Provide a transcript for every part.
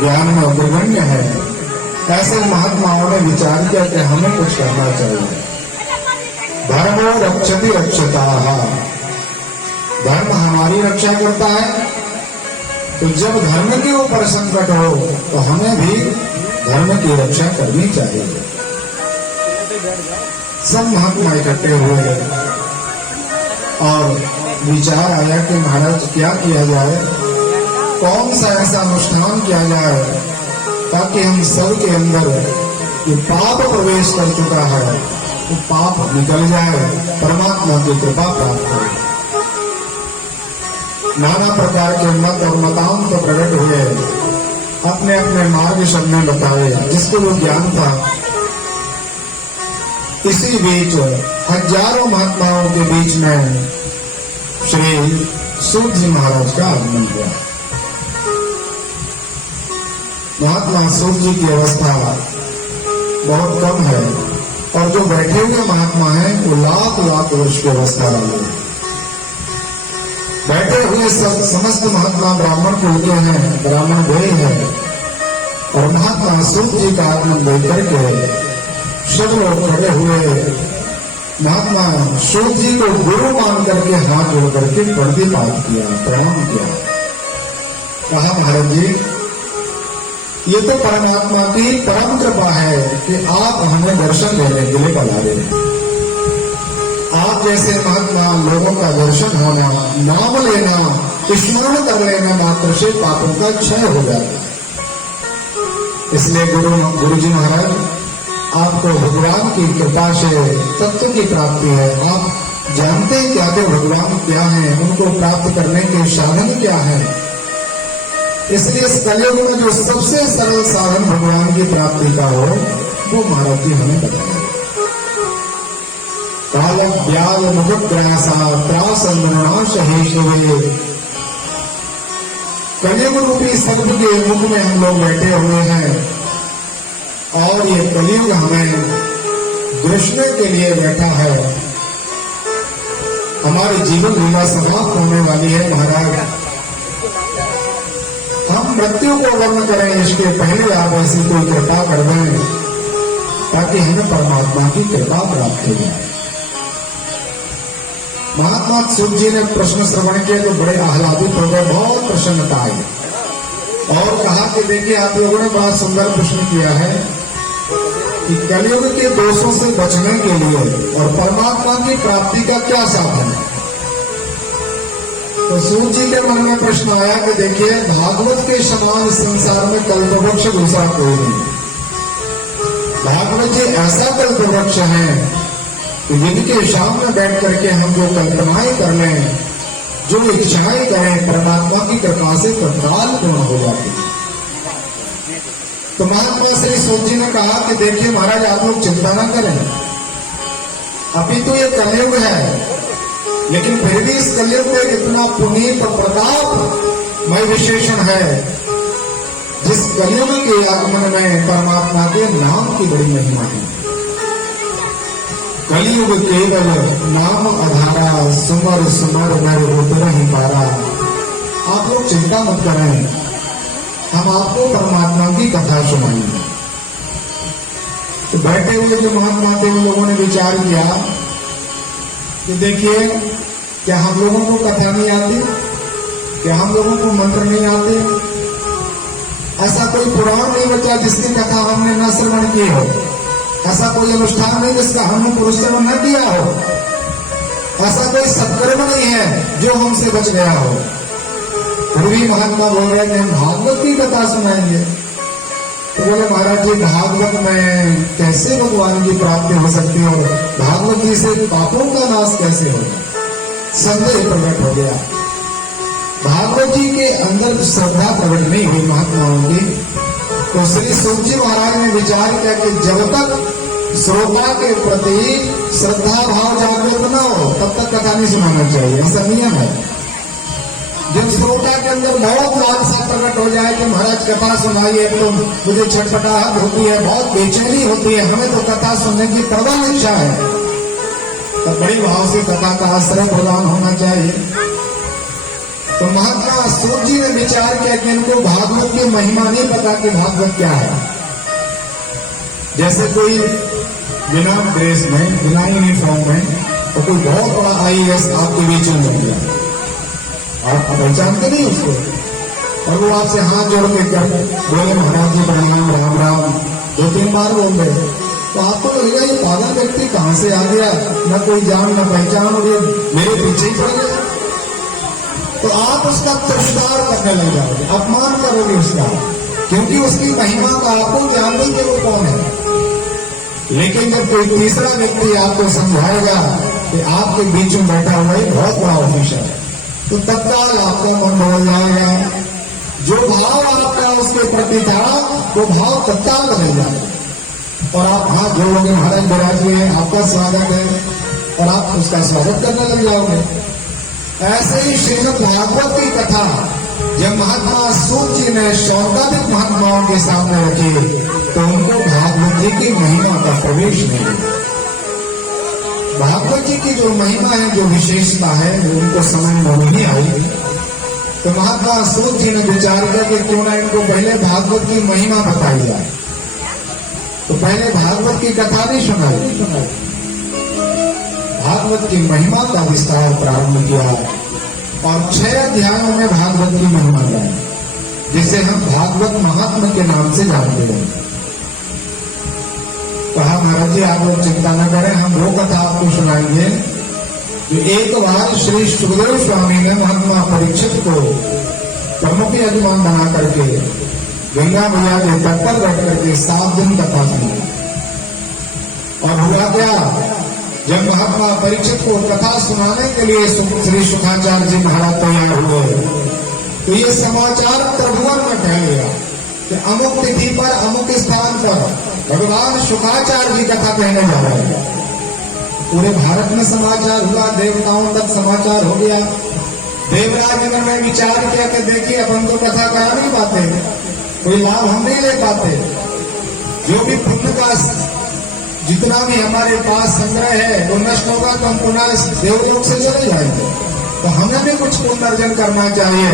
ज्ञान में अग्रगण्य है, ऐसे महात्माओं ने विचार किया कि हमें कुछ करना चाहिए। धर्मो रक्षति रक्षताः, धर्म हमारी रक्षा करता है। तो जब धर्म के ऊपर संकट हो तो हमें भी धर्म की रक्षा करनी चाहिए। सब महात्मा इकट्ठे हुए और विचार आया कि महाराज क्या किया जाए, कौन सा ऐसा अनुष्ठान किया जाए ताकि हम सब के अंदर ये पाप प्रवेश कर चुका है तो पाप निकल जाए, परमात्मा की कृपा प्राप्त हो। नाना प्रकार के मत और मतांत तो प्रकट हुए, अपने अपने मार्ग सबने बताए जिसको वो ज्ञान था। इसी बीच हजारों महात्माओं के बीच में श्री सूत जी महाराज का आगमन हुआ। महात्मा सूत जी की अवस्था बहुत कम है और जो बैठे हुए महात्मा हैं वो लाख लाख वर्ष की अवस्था वाले हैं। बैठे हुए सब समस्त महात्मा ब्राह्मण कुल के हैं, ब्राह्मण गए हैं और महात्मा सूत जी का आगमन देकर के सब लोग खड़े हुए महात्मा सूत जी को गुरु मान करके हाथ जोड़ करके प्रणिपात किया, प्रणाम किया। कहा महाराज जी ये तो परमात्मा की परम कृपा है कि आप हमें दर्शन देने के लिए बुला रहे हैं। आप जैसे महात्मा लोगों का दर्शन होना, नाम लेना, स्मरण कर लेना मात्र से पापों का क्षय हो जाता है। इसलिए गुरु जी महाराज आपको भगवान की कृपा से तत्व की प्राप्ति है। आप जानते हैं क्या कि भगवान क्या है, उनको प्राप्त करने के साधन क्या है। इसलिए इस कलयुग में जो सबसे सरल साधन भगवान की प्राप्ति का हो वो महाराज जी हमें बताएं। काल व्याल मुखग्रासा त्रासंदनाश हेशवे, कलयुग रूपी सर्प के मुख में हम लोग बैठे हुए हैं और ये कलयुग हमें दृष्टि के लिए बैठा है। हमारी जीवन लीला समाप्त होने वाली है महाराज। हम मृत्यु को वर्ण करें इसके पहले आप ऐसी कोई कृपा कर दें ताकि हमें परमात्मा की कृपा प्राप्त हो जाए। महात्मा सूत जी ने प्रश्न श्रवण किया तो बड़े आह्लादित हो गए, बहुत प्रसन्नता आई और कहा कि देखिए आप लोगों ने बड़ा सुंदर प्रश्न किया है कि कलयुग के दोषों से बचने के लिए और परमात्मा की प्राप्ति का क्या साधन है। तो सूत जी के मन में प्रश्न आया कि देखिए भागवत के समान संसार में कल्पवृक्ष दूसरा कोई नहीं। भागवत जी ऐसा कल्पवृक्ष है कि जिनके सामने बैठ करके हम जो कल्पनाएं कर लें, जो इच्छाएं करें, परमात्मा की कृपा से तत्काल पूर्ण हो जाती है। तो महात्मा श्री सूत जी ने कहा कि देखिए महाराज आप लोग चिंता ना करें, अभी तो ये कलयुग है लेकिन फिर भी इस कलयुग में इतना पुनीत प्रतापमय विशेषण है जिस कलयुग के आगमन में परमात्मा के नाम की बड़ी महिमा है। कलयुग केवल नाम आधारा, सुमर सुमर नर उतर ही पारा। आप लोग चिंता मत करें, हम आपको परमात्मा की कथा सुनाएंगे। तो बैठे हुए जो महात्मा थे उन लोगों ने विचार किया कि देखिए क्या हम लोगों को कथा नहीं आती, क्या हम लोगों को मंत्र नहीं आते, ऐसा कोई पुराण नहीं बचा जिसकी कथा हमने न श्रवण की हो, ऐसा कोई अनुष्ठान नहीं जिसका हमने पुरस्कृत न किया हो, ऐसा कोई सत्कर्म नहीं है जो हमसे बच गया हो। फिर भी महात्मा बोल रहे थे हम भागवत की कथा सुनाएंगे। तो बोले महाराज जी भागवत में कैसे भगवान की प्राप्ति हो सकती है और भागवत जी से पापों का नाश कैसे होगा। संदेह प्रकट हो गया। भागवत जी के अंदर श्रद्धा प्रकट नहीं हुई महात्माओं की। तो श्री सूत जी महाराज ने विचार किया कि जब तक श्रोता के प्रति श्रद्धा भाव जागृत न हो तब तक कथा नहीं सुनाना चाहिए, ऐसा नियम है। जब श्रोता के अंदर बहुत लालसा प्रकट हो जाए कि महाराज कथा सुनाइए तो मुझे छटपटाहट होती है, बहुत बेचैनी होती है, हमें तो कथा सुनने की प्रबल इच्छा है, तो बड़ी भाव से कथा का आश्रय प्रदान होना चाहिए। तो महात्मा सूत जी ने विचार किया कि इनको भागवत की महिमा नहीं पता कि भागवत क्या है। जैसे कोई बिना ड्रेस में, बिना यूनिफॉर्म में, तो कोई बहुत बड़ा IAS आपके बीच में लग गया, आप पहचानते नहीं उसको, और वो आपसे हाथ जोड़ के कर बोले महाराज जी प्रणाम, राम राम 2-3 बार बोल रहे, तो आपको लगेगा ये पागल व्यक्ति कहां से आ गया, न कोई जान न पहचान, और ये मेरे पीछे ही पड़ गया। तो आप उसका तिरस्कार करने लग जाओगे, अपमान करोगे उसका, क्योंकि उसकी महिमा का आपको ज्ञान नहीं कि वो कौन है। लेकिन जब कोई तीसरा व्यक्ति आपको समझाएगा कि आपके बीच में बैठा हुआ एक बहुत बड़ा ऑफिसर है, तो तत्काल आपका मन बदल जाएगा। जो भाव आपका उसके प्रति था वो भाव तत्काल बदल जाएगा, और आप हाथ जोड़ोगे, महाराज विराजिए, आपका स्वागत है, और आप उसका स्वागत करने लग जाओगे। ऐसे ही श्रीमद् भागवत की कथा जब महात्मा सूत जी ने शौनकादिक महात्माओं के सामने रखी, तो उनको भागवत जी की महिमा का प्रवेश नहीं मिला। भागवत जी की जो महिमा है, जो विशेषता है, वो उनको समझ में नहीं आई। तो महात्मा सूत जी ने विचार किया कि क्यों ना इनको पहले भागवत की महिमा बताई जाए। तो पहले भागवत की कथा नहीं सुनाई, भागवत की महिमा का विस्तार प्रारंभ किया, और 6 अध्यायों में भागवत की महिमा गाई, जिसे हम भागवत महात्मा के नाम से जानते हैं। कहा महाराज जी आप लोग चिंता न करें, हम वो कथा आपको सुनाएंगे कि एक बार श्री सुखदेव स्वामी ने महात्मा परीक्षित को प्रमुख यजमान बना करके गंगा मैया के तट पर बैठ करके 7 दिन कथा सुनी। और हुआ क्या, जब महात्मा परीक्षित को कथा सुनाने के लिए श्री सुखाचार्य जी महाराज तैयार हुए, तो ये समाचार त्रिभुवन में फैल गया कि अमुक तिथि पर अमुक स्थान पर भगवान सुखाचार्य जी कथा कहने जा रहे हैं। पूरे भारत में समाचार हुआ, देवताओं तक समाचार हो गया। देवराज ने विचार किया कि देखिए अपन तो कथा करा नहीं पाते, कोई लाभ हम नहीं ले पाते, जो भी पुण्य का जितना भी हमारे पास संग्रह है वो नष्ट होगा, तो हम पुनः देवलोक से चले जाएंगे, तो हमें भी कुछ पुण्य अर्जन करना चाहिए।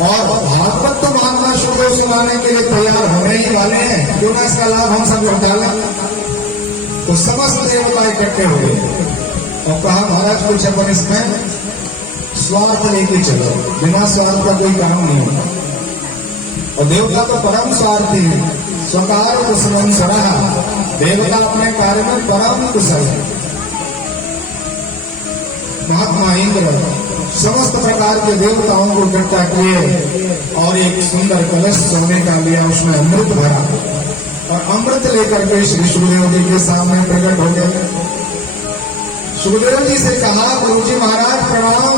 और भागवत तो महात्मा सुखदेव सुनाने के लिए तैयार होने ही वाले हैं, क्यों ना इसका लाभ हम सब उठा लें। तो समस्त देवता इकट्ठे हो गए और कहा महाराज कुछ अपन इसमें स्वार्थ लेके चलो, बिना स्वार्थ का कोई काम नहीं होता। और देवता तो परम स्वार्थी है, स्वकार कुशलम सराहा, देवता अपने कार्य में परम कुशल है। महात्मा इंद्र समस्त प्रकार के देवताओं को इकट्ठा किए और एक सुंदर कलश सोने का लिया, उसमें अमृत भरा, और अमृत लेकर के श्री सुखदेव जी के सामने प्रकट हो गए। सुखदेव जी से कहा गुरु जी महाराज प्रणाम।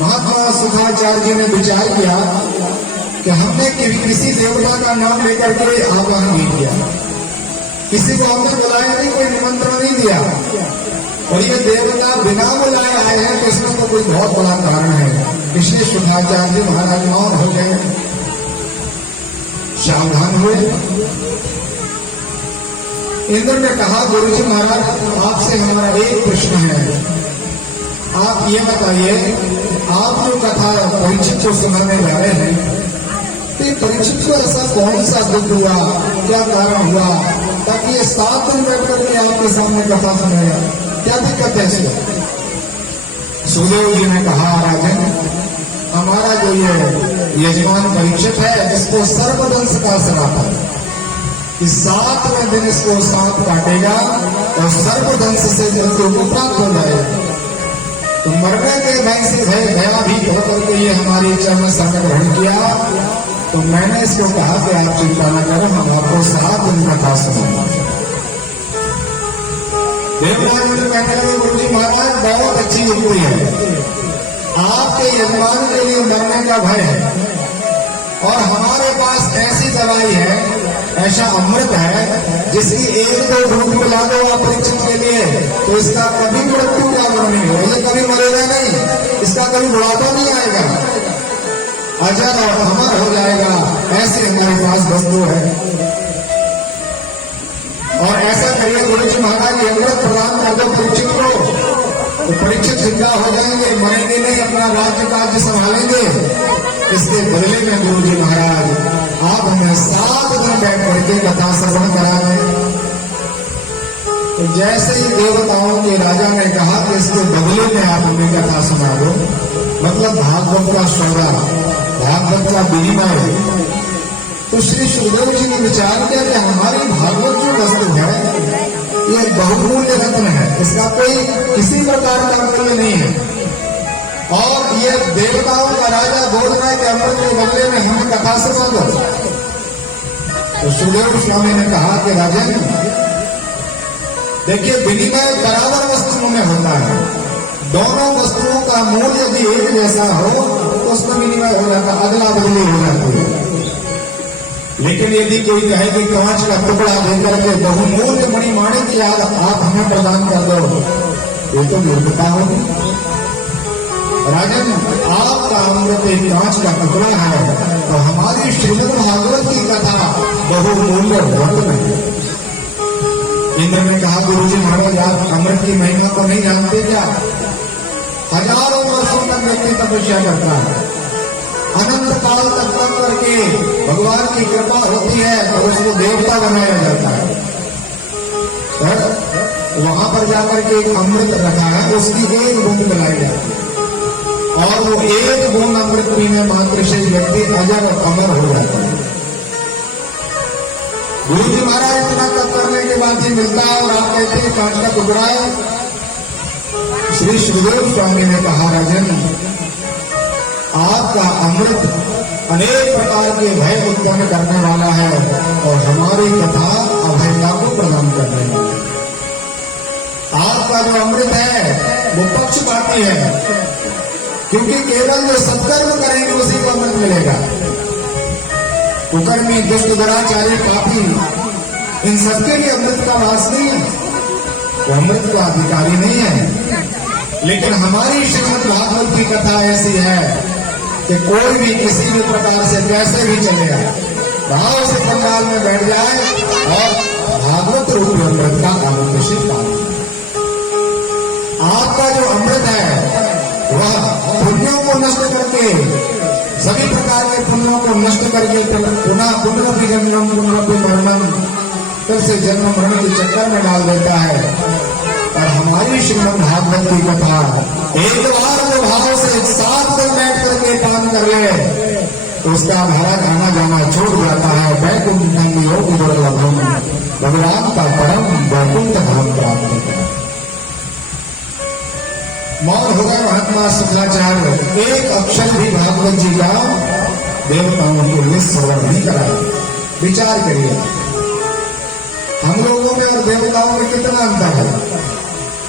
महात्मा सुखाचार्य जी ने विचार किया कि हमने किसी देवता का नाम लेकर के आवाहन नहीं किया, किसी को हमने बुलाया नहीं, कोई निमंत्रण नहीं दिया, और ये देवता बिना बुलाए आए हैं, तो इसमें तो कोई बहुत बड़ा कारण है। इसलिए सुखाचार्य जी महाराज मौन हो गए, सावधान हुए। इंद्र ने कहा गुरु जी महाराज आपसे हमारा एक प्रश्न है, आप ये बताइए आप जो कथा परीक्षित को सुनाने जा रहे हैं, तो परीक्षित को ऐसा कौन सा दुख हुआ, क्या कारण हुआ, ताकि ये 7 दिन बैठ करके आपके सामने कथा सुनेगा, क्या दिक्कत है इसमें? सुखदेव जी ने कहा राजन हमारा जो ये यजमान परीक्षित है, जिसको सर्पदंश का श्राप है, कि 7वें दिन इसको सांप काटेगा और सर्पदंश से मृत्यु को प्राप्त हो जाएगा। तो मरने के भय से भयभीत होकर के ये हमारी चरण शरण ग्रहण किया, तो मैंने इसको कहा कि आप चिंता न करें, हम आपको 7 दिन कथा सुनाएंगे। देवराज ने कहने लगे गुरु जी महाराज बहुत अच्छी युक्ति है, आपके यजमान के लिए मरने का भय है, और हमारे पास ऐसी दवाई है, ऐसा अमृत है जिसकी 1-2 घूंट मिला दो आप परीक्षित के लिए, तो इसका कभी मृत्यु का नहीं होगा, ये कभी मरेगा नहीं, इसका कभी बुढ़ापा नहीं आएगा, अजर और अमर हो जाएगा। ऐसे हमारे पास वस्तु है, और ऐसा करिए गुरु जी महाराज ये अमृत प्रदान कर दो परीक्षित को, तो परीक्षित जिंदा हो जाएंगे, मरेंगे नहीं, अपना राज्य कथा श्रवण करावे। तो जैसे ही देवताओं के राजा ने कहा कि इसके बदले में आप हमें कथा सुना दो, मतलब भागवत का सौदा, भागवत का विनिमय, तो श्री सुखदेव जी ने विचार किया कि हमारी भागवत जो वस्तु है ये बहुमूल्य रत्न है, इसका कोई किसी प्रकार का मूल्य नहीं है। और ये देवताओं का राजा बोल रहा है कि अमृत के बदले में हमें कथा सुना दो। तो सुखदेव स्वामी ने कहा कि राजन देखिए, विनिमय बराबर वस्तुओं में होता है, दोनों वस्तुओं का मूल्य यदि एक जैसा हो तो उसमें विनिमय हो जाता, अदला बदली हो जाती है। लेकिन यदि कोई कहे कि कांच का टुकड़ा देकर के बहुमूल्य मणिमाणिक की याद आप हमें प्रदान कर दो, ये तो मूर्खता होगी। राजन, आपका अमृत एक कांच का टुकड़ा है, तो हमारी श्रीमद् भागवत की कथा बहुमूल्य रत्न है। इंद्र ने कहा, गुरु जी महाराज आप अमृत की महिमा को नहीं जानते क्या? हजारों वर्षों तक व्यक्ति तपस्या करता है, अनंत काल तक तप करके भगवान की कृपा होती है और उसको देवता बनाया जाता है। वहां पर जाकर के एक अमृत रखा है, उसकी एक बूंद मिलाई जाती है और वो एक बूंद अमृत पीने मात्र से व्यक्ति अजर और अमर हो जाता है। गुरु जी महाराज इतना तप करने के बाद ही मिलता है और आप कहते हैं कांच का टुकड़ा है। श्री सुखदेव स्वामी ने कहा, राजन आपका अमृत अनेक प्रकार के भय उत्पन्न करने वाला है और हमारी कथा अभयता को प्रदान करने वाला है। आपका जो अमृत है वो पक्षपाती है, क्योंकि केवल जो सत्कर्म करेंगे उसी को अमृत मिलेगा। कुकर्मी, दुष्ट, दुराचारी, पापी, इन सबके लिए अमृत का वास नहीं है, वो अमृत का अधिकारी नहीं है। लेकिन हमारी श्रीमद् भागवत की कथा ऐसी है कि कोई भी किसी भी प्रकार से कैसे भी चलेगा, भाव से पंडाल में बैठ जाए और भागवत रूपी अमृत का अवश्य पालन। आपका जो अमृत है वह पुण्यों को नष्ट करके, सभी प्रकार के पुण्यों को नष्ट करके पुनः पुनरपि जन्म पुनरपि मरणम, फिर से जन्म मरण के चक्कर में डाल देता है। और हमारी श्रीमद् भागवत की कथा एक बार जो भाव से साथ में बैठ करके पान कर ले तो उसका महाराज आना जाना छोड़ जाता है। वैकुंठ योगी दुर्लभम, भगवान का परम वैकुंठ धाम प्राप्त होता है। मौन हो गए महात्मा शुक्लाचार्य, एक अक्षर भी भागवत जी का देवताओं के लिए श्रवण नहीं कराया। विचार करिए, हम लोगों में और देवताओं में कितना अंतर है।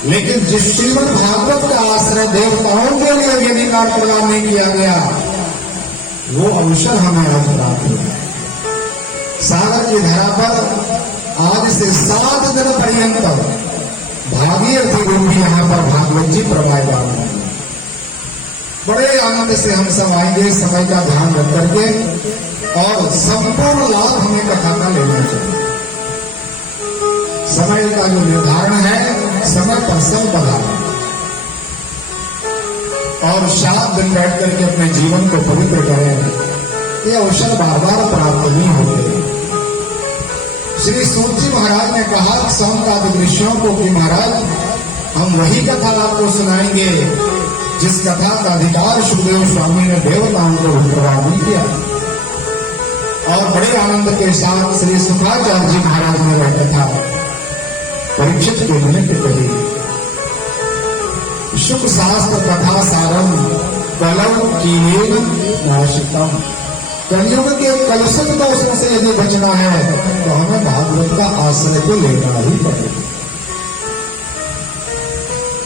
लेकिन जिस श्रीमद् भागवत का आश्रय देवताओं के लिए अधिकार प्रदान नहीं किया गया, वो अवसर हमें आज प्राप्त हुआ। सागर की धरा पर आज से 7 दिन पर्यंत भागीरथी रूपी यहाँ पर भागवत जी प्रवाहमान है। बड़े आनंद से हम सब आएंगे, समय का ध्यान रख करके, और संपूर्ण लाभ हमें कथा का लेना चाहिए। समय का जो निर्धारण है, समय पर सब बधा और 7 दिन बैठ करके अपने जीवन को पवित्र करें। ये अवसर बार बार प्राप्त नहीं होते। श्री सूत जी महाराज ने कहा सौनकादि ऋषियों को कि महाराज हम वही कथा आपको सुनाएंगे जिस कथा का अधिकार सुखदेव स्वामी ने देवताओं को प्रदान किया। और बड़े आनंद के साथ श्री सुखाचार्य जी महाराज ने वह कथा परीक्षित के निमित्त कही। शुक शास्त्र कथा सारम कलम कीलेन नाशिकम। कलयुग के कलुषित दोषों से यदि बचना है तो हमें भागवत का आश्रय तो लेना ही पड़ेगा।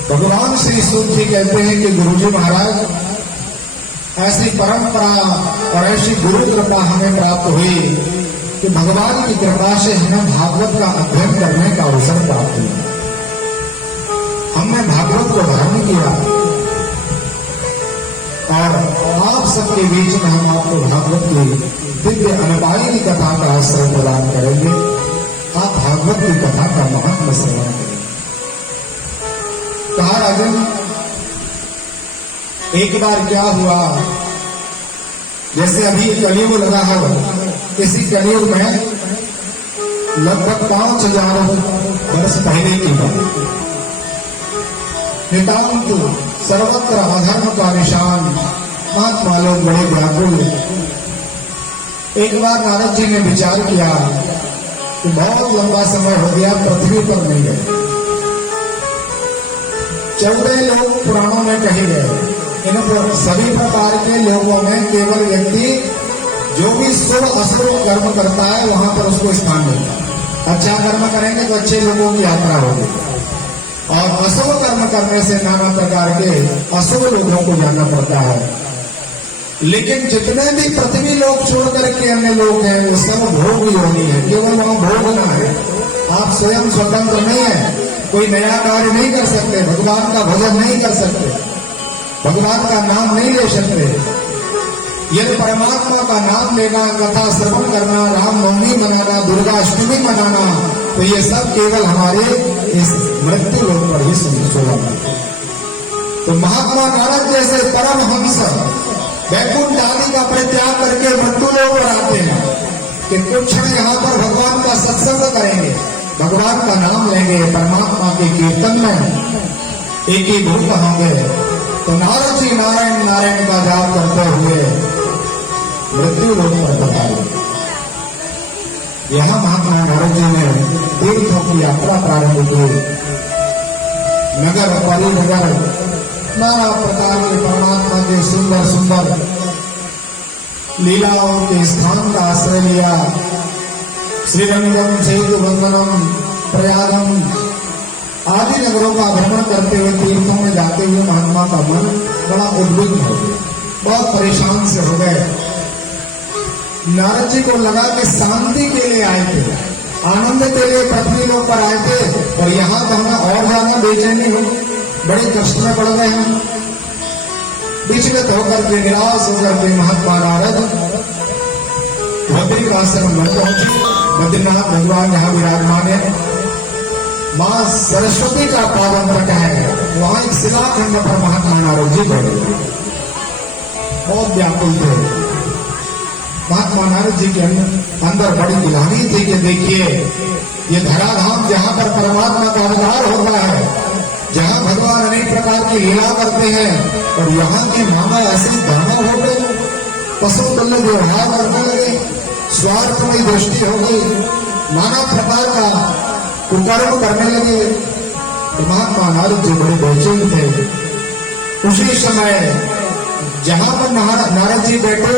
भगवान श्री सूत जी कहते हैं कि गुरुजी महाराज ऐसी परंपरा और ऐसी गुरु कृपा हमें प्राप्त हुई कि भगवान की कृपा से हमें भागवत का अध्ययन करने का अवसर प्राप्त हुआ। हमने भागवत को धारण किया और आप सबके बीच में हम आपको भागवत की दिव्य अनुपालिनी कथा का आश्रय प्रदान करेंगे। आप भागवत की कथा का महत्व श्रवण करेंगे। कहा राजन, एक बार क्या हुआ, जैसे अभी कलयुग लगा है, इसी कलयुग में लगभग 5000 वर्ष पहले की बात। नितांत सर्वत्र अधर्म का निशान, महात्मा लोग बड़े व्याकुल। एक बार नारद जी ने विचार किया कि बहुत लंबा समय हो गया पृथ्वी पर नहीं गए। 14 लोग पुराणों में कहे गए, इन सभी प्रकार के लोगों में केवल व्यक्ति जो भी शुभ अशुभ कर्म करता है वहां पर उसको स्थान मिलता है। अच्छा कर्म करेंगे तो अच्छे लोगों की यात्रा होगी, और अशुभ कर्म करने से नाना प्रकार के अशुभ लोगों को जाना पड़ता है। लेकिन जितने भी पृथ्वी लोग छोड़ करके अन्य लोग हैं वो सब भोग योगी है, केवल वहां भोगना है। आप स्वयं स्वतंत्र नहीं है, कोई नया कार्य नहीं कर सकते, भगवान का भजन नहीं कर सकते, भगवान का नाम नहीं ले सकते। यदि परमात्मा का नाम लेना, कथा श्रवण करना, रामनवमी मनाना, दुर्गा अष्टमी मनाना, तो ये सब केवल हमारे इस मृत्यु लोक पर ही शोभा है। तो महात्मा नारद जैसे परमहंस वैकुंठ आदि का परित्याग करके मृत्यु लोक पर आते हैं कि कुछ क्षण यहाँ पर भगवान का सत्संग करेंगे, भगवान का नाम लेंगे, परमात्मा के कीर्तन में एक ही भूत होंगे। तो नारद जी नारायण नारायण का जाप करते हुए मृत्यु लोक पर पधारे। यहां महात्मा नारद जी ने तीर्थों की यात्रा प्रारंभ की। नगर परिनगर नाना प्रकार के परमात्मा के सुंदर सुंदर लीलाओं के स्थान का आश्रय लिया। श्रीरंगम, सेतुबंधनम, प्रयागम आदि नगरों का भ्रमण करते हुए, तीर्थों में जाते हुए महात्मा का मन बड़ा उद्विग्न हो गया, बहुत परेशान से हो गए। नारद जी को लगा कि शांति के लिए आए थे, आनंद के लिए पृथ्वी लोक पर आए थे, और यहाँ तो हमें और ज्यादा बेचैनी हो, बड़े कष्ट में पड़ गए हम। विचलित होकर के, निराश होकर के महात्मा नारद बद्रिकाश्रम में पहुंचे। बद्रीनाथ भगवान यहाँ विराजमान है, मां सरस्वती का पावन तट है, वहां एक शिलाखंड पर महात्मा नारद जी बैठे, बहुत व्याकुल थे। महात्मा नारद जी के अंदर बड़ी गिलानी थी कि देखिए ये धराधाम जहां पर परमात्मा का अवतार हो रहा है, जहां भगवान अनेक प्रकार की लीला करते हैं, और यहाँ की मामा ऐसी दानव हो गई, पशु तुल्य व्यवहार करने लगे, स्वार्थ में दृष्टि हो गई, नाना प्रकार का कुकर्म करने लगे। तो महात्मा नारद जी बड़े बेचैन थे। उसी समय जहां पर नारद जी बैठे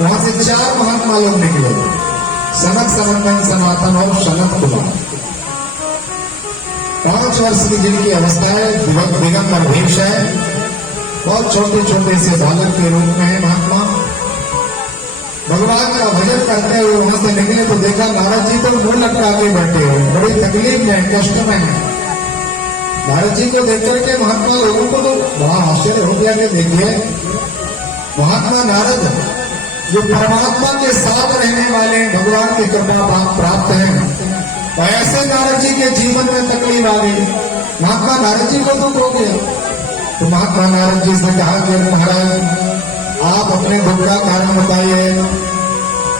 वहां से 4 महात्मा लोग निकले, सनक, सनंदन, सनातन और सनत कुमार। 5 वर्ष की जिनकी अवस्था है, दिगंबर वेश है, बहुत छोटे छोटे से बालक के रूप में है महात्मा। भगवान का भजन करते हुए वहां से निकले तो देखा नारद जी तो मुंह लटका के बैठे हो, बड़ी तकलीफ में, कष्ट में है। नारद जी को देख करके महात्मा लोगों को तो बड़ा आश्चर्य हो गया कि देखिए महात्मा नारद जो परमात्मा के साथ रहने वाले भगवान की कृपा प्राप्त हैं, तो ऐसे नारद जी के जीवन में तकलीफ आ गई। महात्मा नारद जी को दुख हो गया। तो महात्मा नारद जी से कहा कि महाराज आप अपने दुख का कारण बताइए।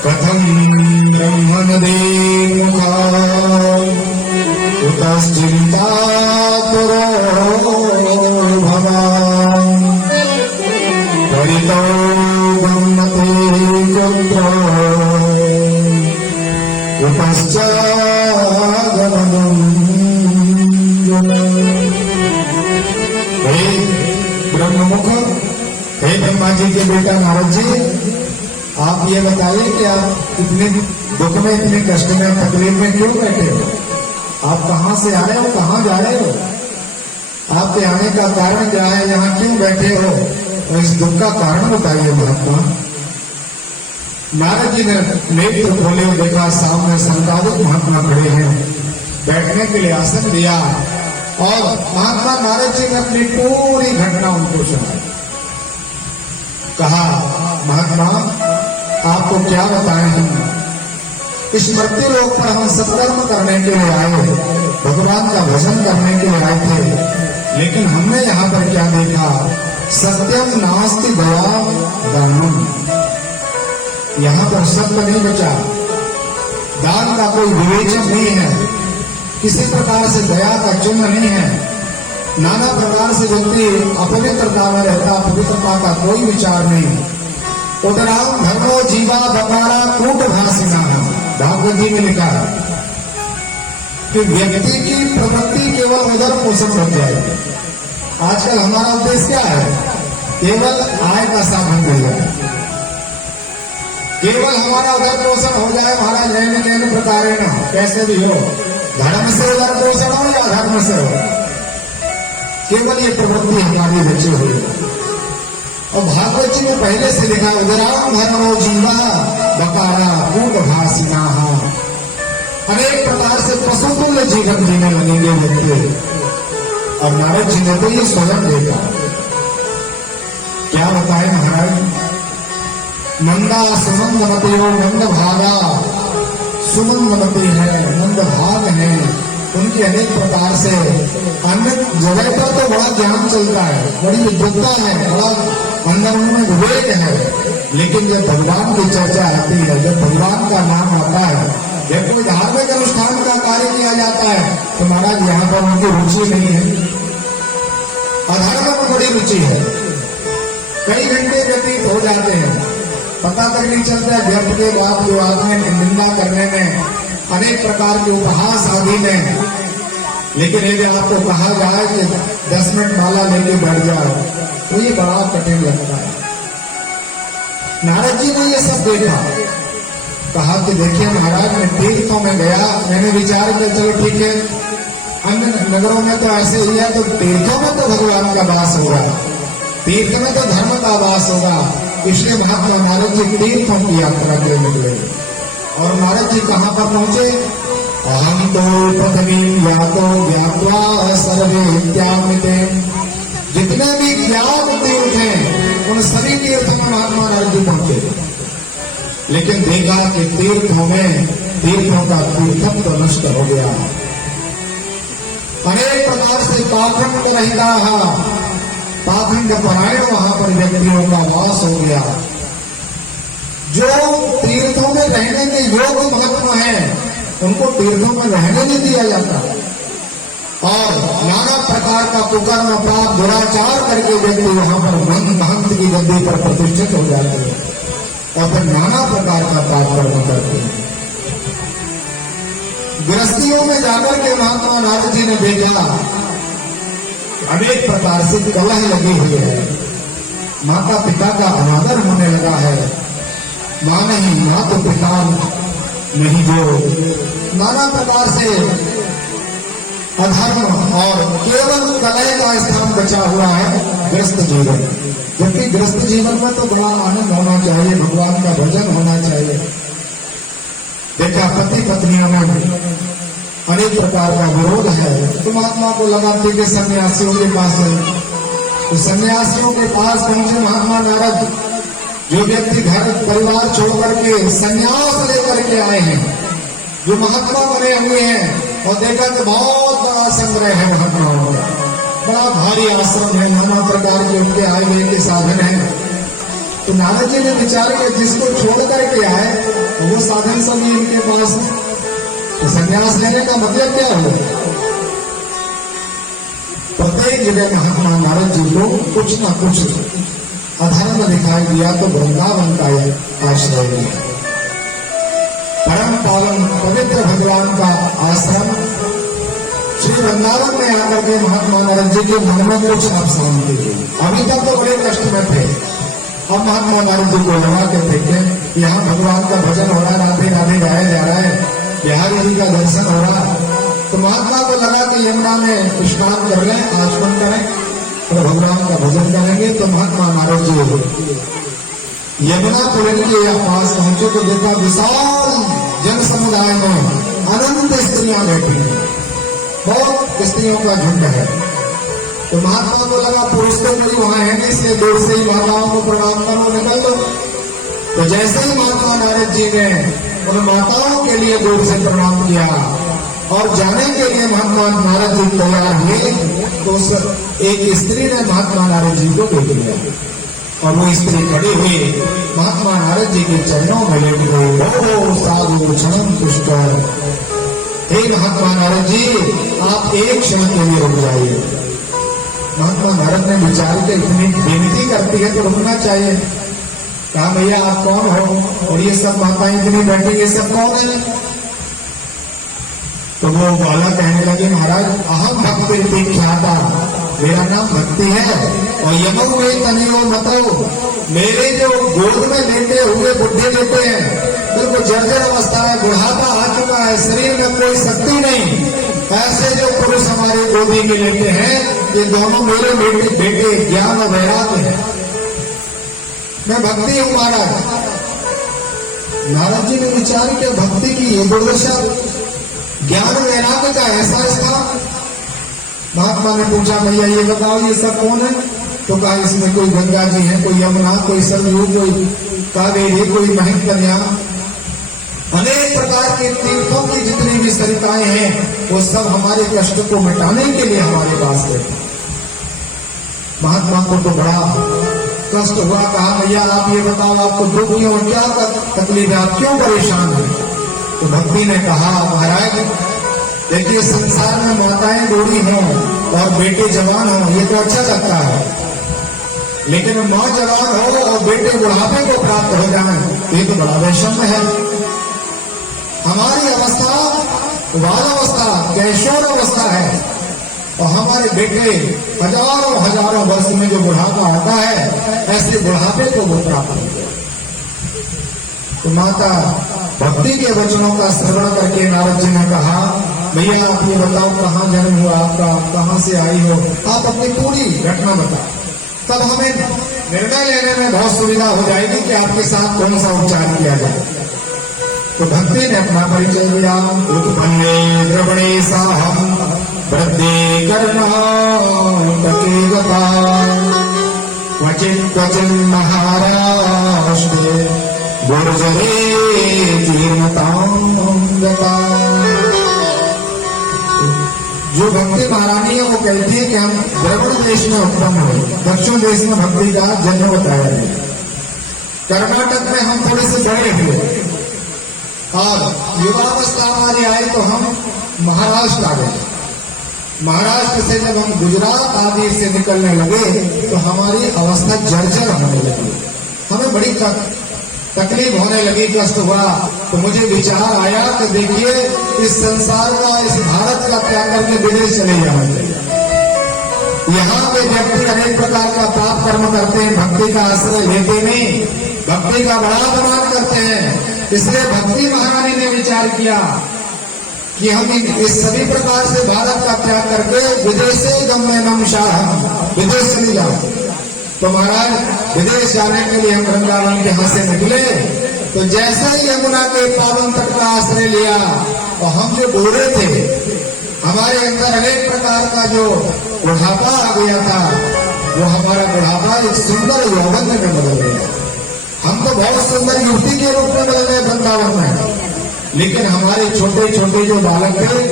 कथम ब्रह्मण देमुखा उतश्चिंता पुरो भवान परितो गम्यते चक्र उपश्चागमनम्। हे ब्रह्ममुख, हे ब्रह्मा जी के बेटा नारद जी, आप ये बताइए कि आप इतने दुख में, इतने कष्ट में, तकलीफ में क्यों बैठे हो? आप कहाँ से आए हो, कहाँ जा रहे हो? आपके आने का कारण क्या है, यहाँ क्यों बैठे हो, और इस दुख का कारण बताइए महात्मा। नारद जी ने नेत्र खोले, देखा सामने संतावक महात्मा खड़े हैं, बैठने के लिए आसन दिया, और महात्मा नारद जी ने अपनी पूरी घटना उनको सुनाई। कहा महात्मा आपको क्या बताएं, हम इस मृत्यु लोक पर हम सत्कर्म करने के लिए आए, भगवान का भजन करने के लिए आए थे, लेकिन हमने यहाँ पर क्या देखा, सत्यम नास्ति दया दानम। यहाँ पर सत्य नहीं बचा, दान का कोई विवेचन नहीं है, किसी प्रकार से दया का चिन्ह नहीं है। नाना प्रकार से व्यक्ति अपवित्रता में रहता, पवित्रता का कोई विचार नहीं। उदराम धर्मो जीवा बकारा कूट भाषिना, भागवत जी में लिखा है कि व्यक्ति की प्रवृत्ति केवल उदर पोषण हो जाएगी। आजकल हमारा उद्देश्य क्या है? केवल आय का साधन मिल जाए, केवल हमारा उदर पोषण हो जाए। महाराज नैन प्रकार न कैसे भी हो, धर्म से उदर पोषण हो या धर्म से हो, केवल ये प्रवृत्ति हमारी बची हुई है। और भागवत जी ने पहले से लिखा, उदराम धर्मो जीवा बकारा कूट भाषिना, अनेक प्रकार से पशुतुल्य जीवन जीने लगेंगे व्यक्ति। और नारद जी ने तो ये स्वयं देखा। क्या बताए महाराज? मंदा सुमंद मते हो मंद भागा, सुमंद मते है मंद भाग है। उनकी अनेक प्रकार से अन्य जगह पर तो बड़ा ज्ञान चलता है, बड़ी विद्वत्ता है, बड़ा अंदर उनमें विवेक है, लेकिन जब भगवान की चर्चा आती है, जब भगवान का नाम आता है, जब कोई धार्मिक अनुष्ठान का कार्य किया जाता है, तो महाराज यहाँ पर उनकी रुचि नहीं है, अधर्म में बड़ी रुचि है। कई घंटे व्यतीत हो जाते हैं, पता तक नहीं चलता है, व्यर्थ के बात विवाद में, निंदा करने में, अनेक प्रकार के उपहास आदि में। लेकिन यदि आपको कहा जाए कि 10 मिनट माला लेके बैठ जाओ, तो ये बड़ा कठिन लगता है। नारद जी ने ये सब देखा, कहा कि देखिए महाराज, मैं तीर्थों में गया, मैंने विचार किया चलो ठीक है, अन्य नगरों में तो ऐसे ही है, तो तीर्थों में तो भगवान का वास होगा, तीर्थ में तो धर्म का वास होगा। इसलिए महात्मा नारद जी तीर्थों की यात्रा के लिए निकले। और नारद जी कहाँ पर पहुंचे? अहम तो पृथ्वी व्यातो व्याप्वा सर्वे इत्यामिते, जितने भी ज्ञात तीर्थ हैं उन सभी तीर्थों में महात्मा नारद जी पहुंचे। लेकिन देखा कि तीर्थों का तीर्थत्व तो नष्ट हो गया। अनेक प्रकार से पाखंड रहता, पाखंड परायण वहां पर व्यक्तियों का वास हो गया। जो तीर्थों में रहने के योग्य महत्व हैं, उनको तीर्थों में रहने नहीं दिया जाता। और नाना प्रकार का कुकर्म पाप दुराचार करके व्यक्ति वहां पर महंत की गद्दी पर प्रतिष्ठित हो जाते हैं और फिर नाना प्रकार का पाप कर्म करते हैं। गृहस्थियों में जाकर के महात्मा नारद जी ने देखा अनेक प्रकार से कलह लगी हुई है, माता पिता का अनादर होने लगा है, मां नहीं, मां तो पिता नहीं, जो नाना प्रकार से अधर्म और केवल कलह का स्थान बचा हुआ है गृहस्थ जीवन। जबकि गृहस्थ जीवन में तो बड़ा आनंद होना चाहिए, भगवान का भजन होना चाहिए। देखा पति पत्नियों में अनेक प्रकार का विरोध है, तो महात्मा को लगा कि सन्यासियों के पास गए। तो सन्यासियों के पास पहुंचे महात्मा नारद। जो व्यक्ति घर परिवार छोड़ करके सन्यास लेकर के आए हैं, जो महात्मा बने हुए हैं, और देखा कि बहुत बड़ा संग्रह है महात्माओं का, बड़ा भारी आश्रम है, नाना प्रकार के उनके आय व्यय के साधन है। तो नारद जी ने विचार किया जिसको छोड़ करके आए वो साधन सभी इनके पास है, तो संन्यास लेने का मतलब क्या हुआ? प्रत्येक जगह महात्मा नारद जी को कुछ न कुछ अधर्म दिखाई दिया, तो वृंदावन का आश्रय लिया। परम पावन पवित्र भगवान का आश्रम श्री वृंदावन में आकर के महात्मा नारद जी के मन में कुछ आप शांति थी। अभी तक तो बड़े कष्ट में थे, अब महात्मा नारद जी को लगा के देखे यहाँ भगवान का भजन हो रहा है, राधे राधे गाया जा रहा है, बिहारी जी का दर्शन हो रहा। तो महात्मा को लगा कि यमुना में स्नान कर लें, आचमन करें और भगवान का भजन करेंगे। तो महात्मा नारद जी यमुना पुलिन के पास पहुंचे तो देखा विशाल जन समुदाय में अनंत स्त्रियां बैठी हैं, बहुत स्त्रियों का झुंड है। तो महात्मा को लगा पुरुष तो कोई वहां है नहीं, इसलिए दूर से ही माताओं को प्रणाम करो, निकल दो। तो जैसे ही महात्मा नारद जी ने उन माताओं के लिए दूर से प्रणाम किया और जाने के लिए महात्मा नारद जी तैयार हुए, तो एक स्त्री ने महात्मा नारद जी को देख लिया और वो स्त्री खड़ी हुई महात्मा नारद जी के चरणों में लेट गई। साधु क्षण तुष्ट। हे महात्मा नारद जी, आप एक क्षण के लिए रुक जाइए। महात्मा नारद ने विचार के इतनी विनती करती है तो रुकना चाहिए। कहा भैया आप कौन हो और ये सब माताएं इतनी बैठी, ये सब कौन है? तो वो बाला कहने लगे महाराज अहम भक्ति ख्याता, मेरा नाम भक्ति है और यमो में तनियो मतलब मेरे जो गोद में लेटे हुए बुढ़े लेटे हैं, बिल्कुल जर्जर अवस्था है, बुढ़ापा आ चुका है, शरीर में कोई शक्ति नहीं, ऐसे जो पुरुष हमारे गोदी में लेटे हैं ये दोनों मेरे बेटे ज्ञान और वैराग्य है। मैं भक्ति हूं महाराज। नारद जी ने विचार किया भक्ति की ये दुर्दशा, ज्ञान वैराग्य का ऐसा स्थान। महात्मा ने पूछा भैया ये बताओ ये सब कौन है? तो कहा इसमें कोई गंगा जी है, कोई यमुना, कोई सरयू, कोई कावेरी, कोई महिंद्रया, अनेक प्रकार के तीर्थों की जितनी भी सरिताएं हैं वो सब हमारे कष्ट को मिटाने के लिए हमारे पास है। महात्मा को तो बड़ा कष्ट हुआ। कहा भैया आप ये बताओ आपको दुख क्यों, क्या तकलीफ है, आप क्यों परेशान हैं? तो भक्ति ने कहा महाराज देखिए संसार में माताएं बूढ़ी हों और बेटे जवान हों ये तो अच्छा लगता है, लेकिन माँ जवान हो और बेटे बुढ़ापे को प्राप्त हो जाए ये तो बड़ा वैषम्य है। हमारी अवस्था बाल अवस्था कैशोर अवस्था है और हमारे बेटे हजारों हजारों वर्ष में जो बुढ़ापा आता है ऐसे बुढ़ापे को वो प्राप्त हो गया। तो माता भक्ति के वचनों का श्रवण करके नारद जी ने कहा भैया आप ये बताओ कहाँ जन्म हुआ आपका, आप कहाँ से आई हो, आप अपनी पूरी घटना बताओ, तब हमें निर्णय लेने में बहुत सुविधा हो जाएगी कि आपके साथ कौन सा उपचार किया जाए। तो भक्ति ने अपना परिचय दिया। उत्पन्ने द्रवणे साहम वृद्धि करना गता क्वचित क्वचिन महाराष्ट्रे गुर्जरे जीर्णतां गता। जो भक्ति महारानी है वो कहती है कि हम द्रविड़ देश में उत्पन्न हुए, दक्षिण देश में भक्ति का जन्म बताया गया। कर्नाटक में हम थोड़े से बड़े हुए और युवावस्था हमारी आई तो हम महाराष्ट्र आ गए। महाराष्ट्र से जब हम गुजरात आदि से निकलने लगे तो हमारी अवस्था जर्जर होने लगी, हमें बड़ी तकलीफ होने लगी, कष्ट हुआ। तो मुझे विचार आया कि देखिए इस संसार का, इस भारत का त्याग करके विदेश चले जाना चाहिए। यहाँ पे व्यक्ति अनेक प्रकार का पाप कर्म करते हैं, भक्ति का आश्रय लेते नहीं, भक्ति का बड़ा अपमान करते हैं। इसलिए भक्ति महारानी ने विचार किया कि हम इस सभी प्रकार से भारत का त्याग करके विदेशे गम्यनम शाह, विदेश चले जाओ। तो महाराज विदेश जाने के लिए हम वृंदावन के यहाँ से निकले तो जैसे ही यमुना के पावन तट का आश्रय लिया और हम जो बूढ़े थे हमारे अंदर अनेक प्रकार का जो बुढ़ापा आ गया था वो हमारा बुढ़ापा एक सुंदर यौवन में बदल गया। हम तो बहुत सुंदर युवती के रूप में बदल गए वृंदावन में, लेकिन हमारे छोटे छोटे जो बालक थे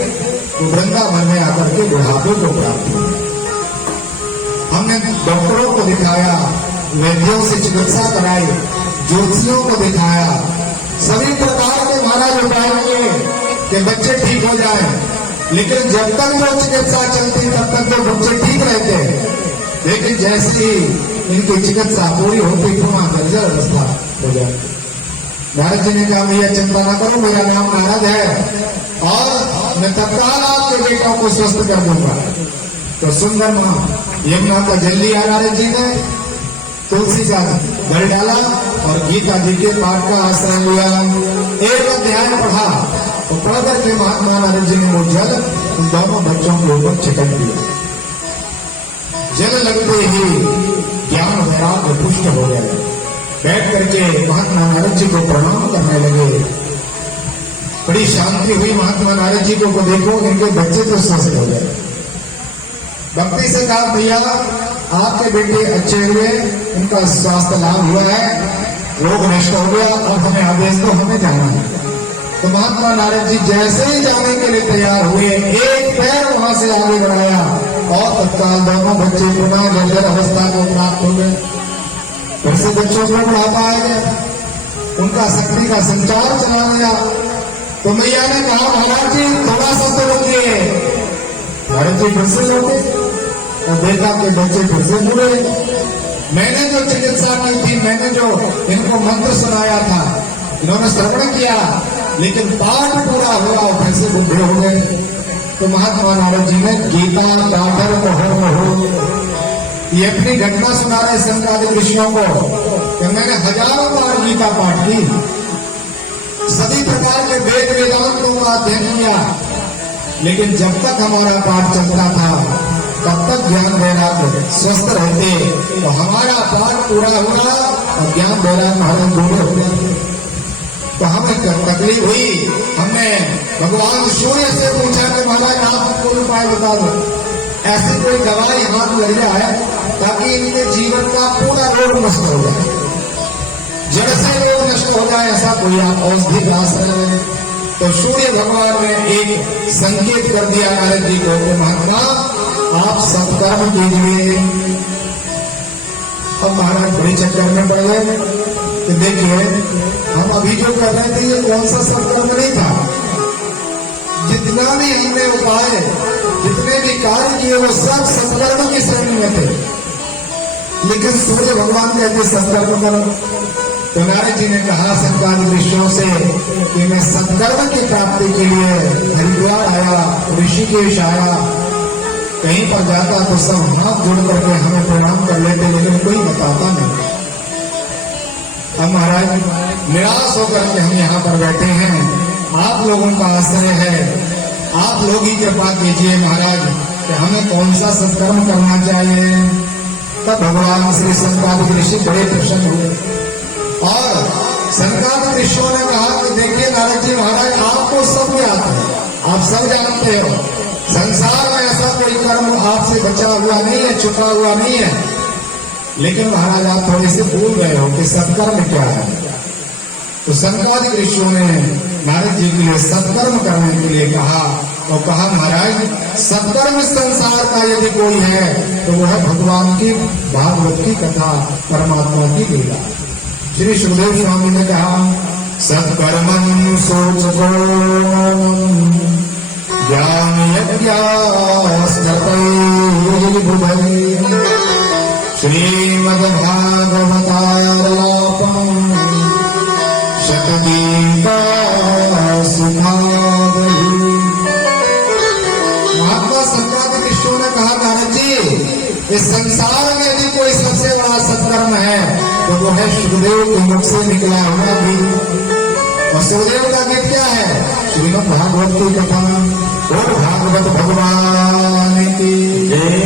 वो वृंदावन में आकर के बुढ़ापे को प्राप्त हुए। हमने डॉक्टरों को दिखाया, वैद्यों से चिकित्सा कराई, ज्योतिषियों को दिखाया, सभी प्रकार के महाराज उपाय किए कि बच्चे ठीक हो जाएं, लेकिन जब तक वो चिकित्सा चलती तब तक वो बच्चे ठीक रहते। लेकिन जैसे ही इनकी चिकित्सा पूरी होती पुनः जर्जर अवस्था हो जाती। नारद जी ने कहा भैया चिंता ना करो, मेरा नाम नारद है और मैं तत्काल आपके बेटों को स्वस्थ कर दूंगा। तो सुंदर मां यमुना का जल लिया नारद जी ने, तुलसी का जल डाला और गीता जी के पाठ का आश्रय लिया, एक अध्याय पढ़ा तो पढ़ करके महात्मा नारद जी ने वो जल उन दोनों बच्चों के ऊपर छिटक दिया। जल लगते ही ज्ञान वैराग्य पुष्ट हो गए। बैठ करके महात्मा नारद जी को प्रणाम करने लगे। बड़ी शांति हुई महात्मा नारद जी को देखो इनके बच्चे तो स्वस्थ हो गए। भक्ति से कहा भैया आपके बेटे अच्छे हुए, उनका स्वास्थ्य लाभ हुआ है, रोग नष्ट हो गया, अब हमें आदेश दो, हमें जाना है। तो महात्मा नारद जी जैसे ही जाने के लिए तैयार हुए, एक पैर वहां से आगे बढ़ाया और तत्काल दोनों बच्चे पुनः जर्जर अवस्था को प्राप्त हो गए। फिर से बच्चों को बुढ़ापा आ गया, उनका शक्ति का संचार चला गया। तो मैया ने कहा महाराज जी थोड़ा सा तो रुकिए। महाराज जी फिर से लौटे और देखा कि बच्चे फिर से मुड़े। मैंने जो चिकित्सा की थी, मैंने जो इनको मंत्र सुनाया था, इन्होंने श्रवण किया, लेकिन पाठ पूरा हुआ और फिर से बुढ़े हो गए। तो महात्मा नारद जी ने गीता दाधर कहो ये अपनी घटना सुना रहे संकादिक ऋषियों को कि मैंने हजारों बार गीता पाठ की, सभी प्रकार के वेद वेदांतों का अध्ययन किया, लेकिन जब तक हमारा पाठ चलता था तब तक ज्ञान वैराग्य स्वस्थ रहते, तो हमारा पाठ पूरा हुआ और ज्ञान वैराग्य हमारे दूर हो गए। तो हमें तकलीफ हुई। हमने भगवान सूर्य से पूछा कि महाराज आप कोई उपाय बता दो, ऐसी कोई दवाई हाथ लग जाए ताकि इनके जीवन का पूरा रोग नष्ट हो जाए, जड़ से रोग नष्ट हो जाए, ऐसा कोई आप औषधि का आश्रय है। तो सूर्य भगवान ने एक संकेत कर दिया नारद जी को कि महात्मा आप सत्कर्म कीजिए। अब महाराज बड़े चक्कर में पड़ गए कि देखिए हम अभी जो कर रहे थे ये कौन सा सत्कर्म नहीं था। जितना भी हमने उपाय, जितने भी कार्य किए वो सब सत्कर्म की श्रेणी में थे, लेकिन सूर्य भगवान कहते सत्कर्म करो। तो नारद जी ने कहा संकादिक ऋषियों से कि मैं सत्कर्म की प्राप्ति के लिए हरिद्वार आया, ऋषिकेश आया, कहीं पर जाता तो सब हाथ जोड़ करके हमें प्रणाम कर लेते, लेकिन कोई बताता नहीं। अब महाराज निराश होकर के हम यहाँ पर बैठे हैं, आप लोगों का आश्रय है, आप लोग ही कृपा कीजिए महाराज कि हमें कौन सा सत्कर्म करना चाहिए। तब भगवान श्री संकादिक ऋषि बड़े प्रसन्न हुए और संकादिक ऋषियों ने कहा कि देखिए नारद जी महाराज आपको सब ज्ञात है, आप सब जानते हो, संसार में ऐसा कोई कर्म आपसे बचा हुआ नहीं है, छुपा हुआ नहीं है, लेकिन महाराज आप थोड़े से भूल गए हो कि सत्कर्म क्या है। तो संकादिक ऋषियों ने नारद जी के लिए सत्कर्म करने के लिए कहा और कहा महाराज सत्कर्म संसार का यदि कोई है तो वह है भगवान की भागवत की कथा, परमात्मा की लीला। श्री सुखदेव स्वामी ने कहा सत्कर्मं सोचको ज्ञान यज्ञास्तपैर्बुधैः श्रीमद्भागवतालापम् शतदीपा सुखावही। महात्मा संकादिक ऋषियों ने कहा नारद जी इस संसार में यदि कोई सबसे बड़ा सत्कर्म है तो वो है सुखदेव के मुख से निकला हुआ गीत। और सुखदेव का गीत क्या है? श्रीमद् भागवत की कथा और भागवत भगवान की जय।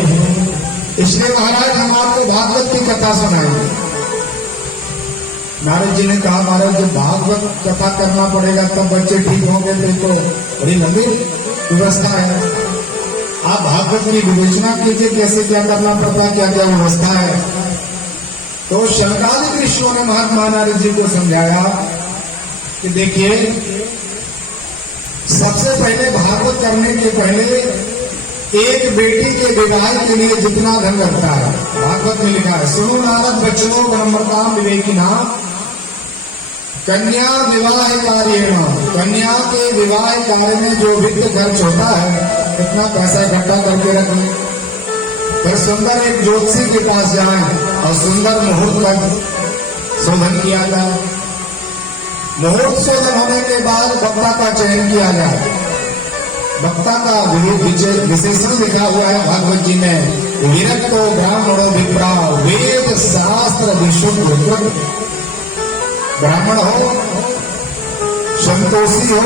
इसलिए महाराज हम आपको भागवत की कथा सुनाएंगे। नारद जी ने कहा महाराज जब भागवत कथा करना पड़ेगा तब बच्चे ठीक होंगे, तो बड़ी लंबी व्यवस्था है। आप भागवत की विवेचना कीजिए कैसे क्या करना पड़ता है, क्या क्या व्यवस्था है। तो संकादिक ऋषियों ने महात्मा नारद जी को समझाया कि देखिए सबसे पहले भागवत करने के पहले एक बेटी के विवाह के लिए जितना धन लगता है भागवत में लिखा है, सुनो नारद बच्चों ब्रह्मताम विवेकिना कन्या विवाह कार्येण, कन्या के विवाह कार्य में जो वित्त खर्च होता है कितना पैसा इकट्ठा करके रखें, फिर सुंदर एक ज्योतिषी के पास जाएं और सुंदर मुहूर्त का शोधन किया जाए। मुहूर्त शोधन होने के बाद वक्ता का चयन किया जाए। वक्ता का विशेषण लिखा हुआ है भागवत जी में, विरक्तो ब्राह्मणो विप्रा वेद शास्त्र विशुद्ध। ब्राह्मण हो, संतोषी हो,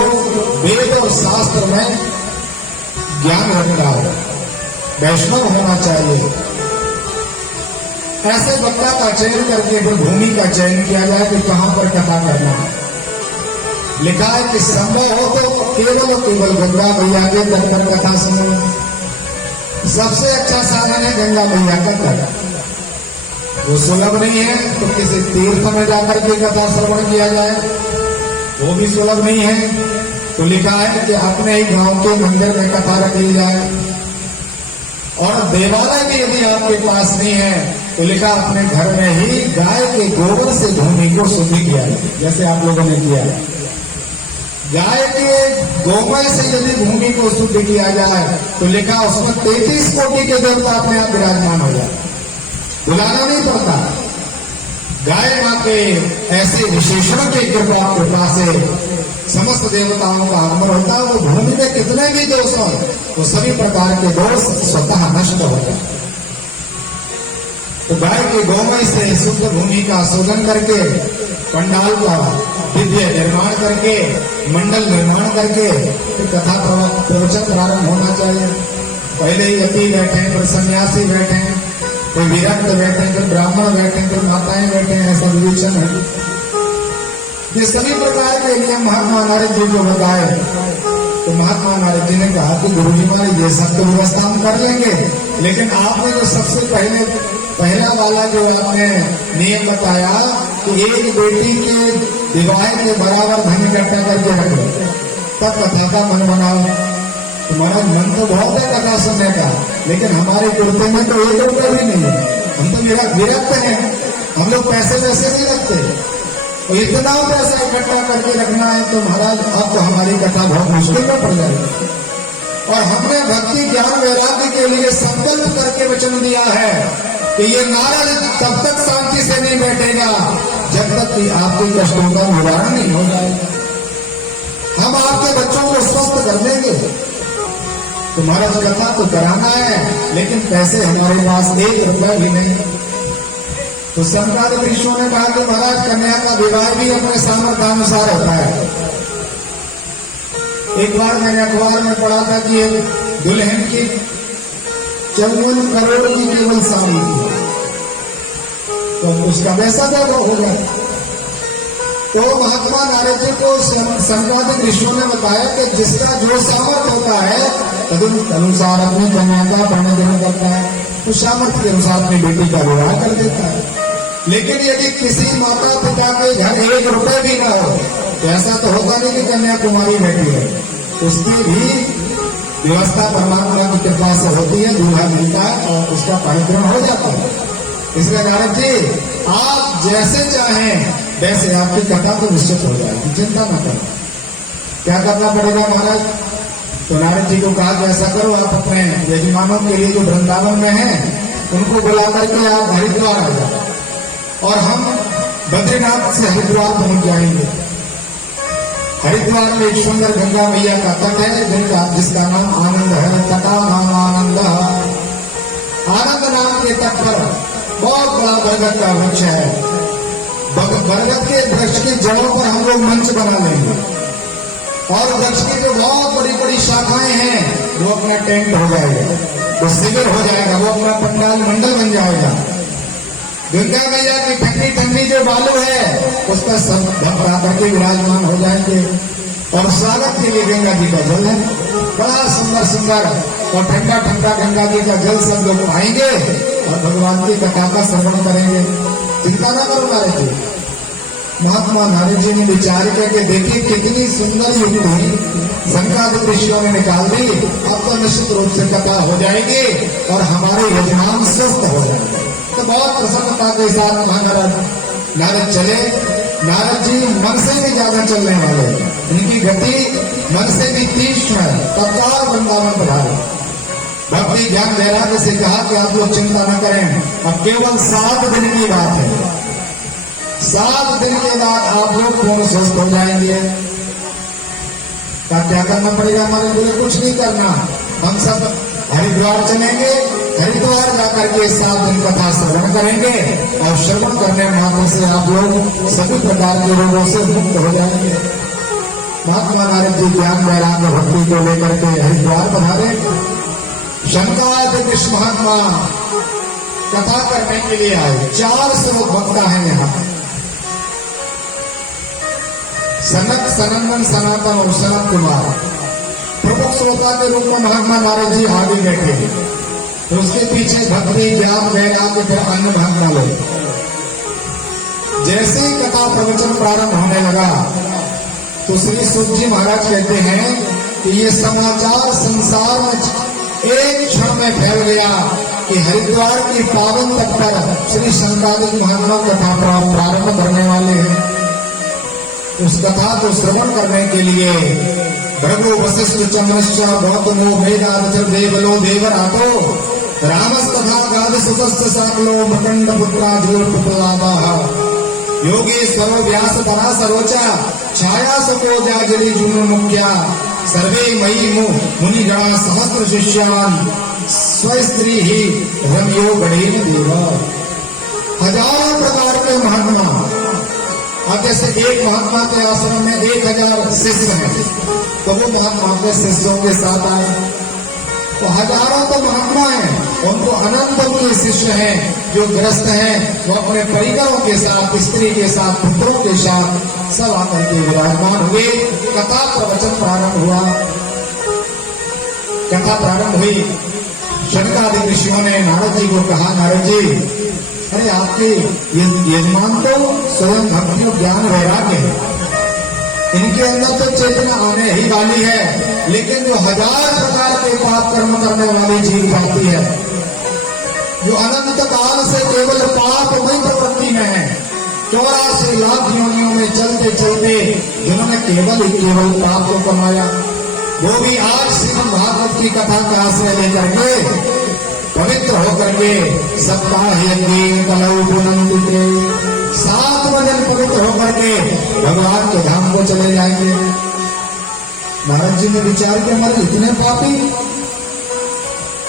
वेद और शास्त्र में ज्ञान रखता हो, वैष्णव होना चाहिए। ऐसे वक्ता का चयन करके फिर भूमि का चयन किया जाए कि कहां पर कथा करना है। लिखा है कि संभव हो तो केवल गंगा मैया के तट पर कथा सुनो। सबसे अच्छा साधन है गंगा मैया का तट। वो सुलभ नहीं है तो किसी तीर्थ में जाकर के कथा श्रवण किया जाए, वो भी सुलभ नहीं है तो लिखा है कि अपने ही गांव के मंदिर में कथा रख ली जाए। और देवालय भी यदि आपके पास नहीं है तो लिखा अपने घर में ही गाय के गोबर से भूमि को शुद्ध किया जाए, जैसे आप लोगों ने किया। गाय के गोमय से यदि भूमि को शुद्ध किया जाए तो लिखा उसमें 33 कोटि के देवता अपने आप विराजमान हो जाए, बुलाना नहीं पड़ता। गाय मां के ऐसे विशेषणों की कृपा से समस्त देवताओं का आगमन होता है। वो भूमि में कितने भी दोष हो वो सभी प्रकार के दोष स्वतः नष्ट हो जाए। तो गाय के गोमय से शुद्ध भूमि का शोधन करके पंडाल का दिव्य निर्माण करके मंडल निर्माण करके फिर कथा प्रवचन प्रारंभ होना चाहिए। पहले ही अति बैठे, फिर सन्यासी बैठे, कोई विरक्त बैठे, फिर ब्राह्मण बैठे, फिर माताएं बैठे, ऐसा विवेचन है। ये सभी प्रकार के नियम महात्मा नारद जी को बताए तो महात्मा नारद जी ने कहा कि गुरु जी महाराज ये सब तो व्यवस्था हम कर लेंगे, लेकिन आपने जो सबसे पहला वाला जो आपने नियम बताया कि एक बेटी के विवाह के बराबर धन इकट्ठा करके रख लो तब कथा का मन बनाओ। तो महाराज मन तो बहुत है कथा सुनने का, लेकिन हमारे कुर्ते में तो 1 रुपया भी नहीं है। हम तो मेरा विरक्त है, हम लोग पैसे वैसे नहीं रखते। तो इतना पैसा इकट्ठा करके रखना है तो महाराज अब तो हमारी कथा बहुत मुश्किल में पड़ जाएगी। और हमने भक्ति ज्ञान वैराग्य के लिए संकल्प करके वचन दिया है कि ये नारद तब तक शांति से नहीं बैठेगा जब तक कि आपके कष्टों का निवारण नहीं हो जाएगा। हम आपके बच्चों को स्वस्थ कर देंगे। तो महाराज कथा तो कराना है, लेकिन पैसे हमारे पास 1 रुपया भी नहीं। तो संतान ऋषियों ने कहा कि महाराज कन्या का विवाह भी अपने सामर्थ्यानुसार होता है। एक बार मैंने अखबार में पढ़ा था कि दुल्हन की 54 करोड़ की केवल साड़ी थी, तो उसका वैसा क्या होगा। तो महात्मा नारद जी को संपादित ऋषियों ने बताया कि जिसका जो सामर्थ्य होता है तदनुसार अपनी कन्या का पढ़ने देना करता है, उस सामर्थ्य के अनुसार अपनी बेटी का विवाह कर देता है। लेकिन यदि किसी माता पिता के घर 1 रुपये भी ना हो तो ऐसा तो होता नहीं कि कन्या कुमारी बैठी है, उसकी भी व्यवस्था परमात्मा की कृपा से होती है, दूल्हा मिलता है और उसका परिक्रम हो जाता है। इसलिए नारद जी आप जैसे चाहें वैसे आपकी कथा तो निश्चित हो जाएगी, चिंता न करो। क्या करना पड़ेगा महाराज? तो नारद जी को कहा कि ऐसा करो, आप अपने यजमानों के लिए जो वृंदावन में हैं उनको बुला करके आप हरिद्वार आ जाओ और हम बद्रीनाथ से हरिद्वार पहुंच जाएंगे। हरिद्वार में एक सुंदर गंगा मैया का तट है जिसका नाम आनंद है। तटा नाम आनंद। आनंद नाम के तट पर बहुत बड़ा बरगद का वृक्ष है। बरगद के वृक्ष की जड़ों पर हम लोग मंच बना लेंगे और वृक्ष की जो बहुत बड़ी बड़ी शाखाएं हैं वो अपना टेंट हो जाएगा, वो शिविर हो जाएगा, वो अपना पंडाल मंडल बन जाएगा। गंगा मैया की ठंडी ठंडी जो बालू है उस पर सब भक्त आकर के विराजमान हो जाएंगे और स्वागत के लिए गंगा जी का जल है, बड़ा सुंदर सुंदर और ठंडा ठंडा गंगा जी का जल सब लोग पाएंगे और भगवान की कथा का श्रवण करेंगे। चिंता न करो नारद जी। महात्मा नारद जी ने विचार करके देखी कितनी सुंदर युक्ति संक्रांत ऋषियों ने निकाल दी। अब तो निश्चित रूप से कथा हो जाएगी और हमारे यजमान स्वस्थ हो जाएंगे। तो बहुत प्रसन्नता के साथ नारद चले। नारद जी मन से भी ज्यादा चलने वाले, उनकी गति मन से भी तीक्ष्ण है। तत्काल वृंदावन पधारे। भक्ति ज्ञान वैराग्य से कहा कि आप लोग चिंता न करें, अब केवल 7 दिन की बात है। 7 दिन के बाद आप लोग पूर्ण स्वस्थ हो जाएंगे। क्या करना पड़ेगा हमारे लिए? कुछ नहीं करना, हम सब हरिद्वार चलेंगे। हरिद्वार जाकर के 7 दिन कथा श्रवण करेंगे और श्रवण करने मात्र से आप लोग सभी प्रकार के रोगों से मुक्त हो जाएंगे। महात्मा नारद जी ज्ञान वैराग्य भक्ति को लेकर के हरिद्वार पधारे। शंकराचार्य कृष्ण महात्मा कथा करने के लिए आए। 400 भक्त हैं यहाँ। सनक, सनंदन, सनातन और सनत कुमार प्रमुख श्रोता के रूप में महात्मा नारद जी आगे बैठे। तो उसके पीछे भक्ति ज्ञान वैराग्य फिर अन्य महात्मा लोग। जैसे ही कथा प्रवचन प्रारंभ होने लगा तो श्री सूत जी महाराज कहते हैं कि ये समाचार संसार में एक क्षण में फैल गया कि हरिद्वार की पावन तट पर श्री शंकराचार्य महात्मा कथा प्रारंभ करने वाले हैं। उस कथा को श्रवण करने के लिए भृगु वशिष्ठ चंद्रश्च गौतमो वेदादच देवलो देवरातो रामस्तथा गादिसुतस्य साकलो मकंड पुत्रा धूर्पुलाभः योगेश्वरो व्यास पराशरोच छाया सकोजाजलि जुनु मुख्या सर्वे मयि मुनिगणा सहस्र शिष्यान् स्वस्त्री ही रम्यो गणेन देव। हजारों प्रकार के महात्मा, अब जैसे एक महात्मा के आश्रम में 1000 शिष्य हैं, तो वो महात्मा के शिष्यों के साथ आए, तो हजारों तो महात्मा हैं, उनको अनंत के शिष्य हैं जो ग्रस्त हैं, वो अपने परिवारों के साथ, स्त्री के साथ, पुत्रों के साथ सब आकर के विराजमान हुए। कथा प्रवचन प्रारंभ हुआ। कथा प्रारंभ हुई। शनकादि ऋषियों ने नारद जी को कहा, नारद जी, अरे आपके यजमान तो स्वयं भक्ति और ज्ञान वैराग्य है, इनके अंदर तो चेतना आने ही वाली है, लेकिन जो 1000 प्रकार के पाप कर्म करने वाली जीव जाती है, जो अनंत काल से केवल पापमय प्रवृत्ति में है, 84 लाख योनियों में चलते चलते जिन्होंने केवल पाप को कमाया, वो भी आज श्रीमद् भागवत की कथा का आश्रय लेकर के पवित्र होकर के सप्ताह यज्ञ कलौ पुनंदिते 7 दिन पवित्र होकर के भगवान के धाम को चले जाएंगे। महाराज जी ने विचार किया, हमारे इतने पापी,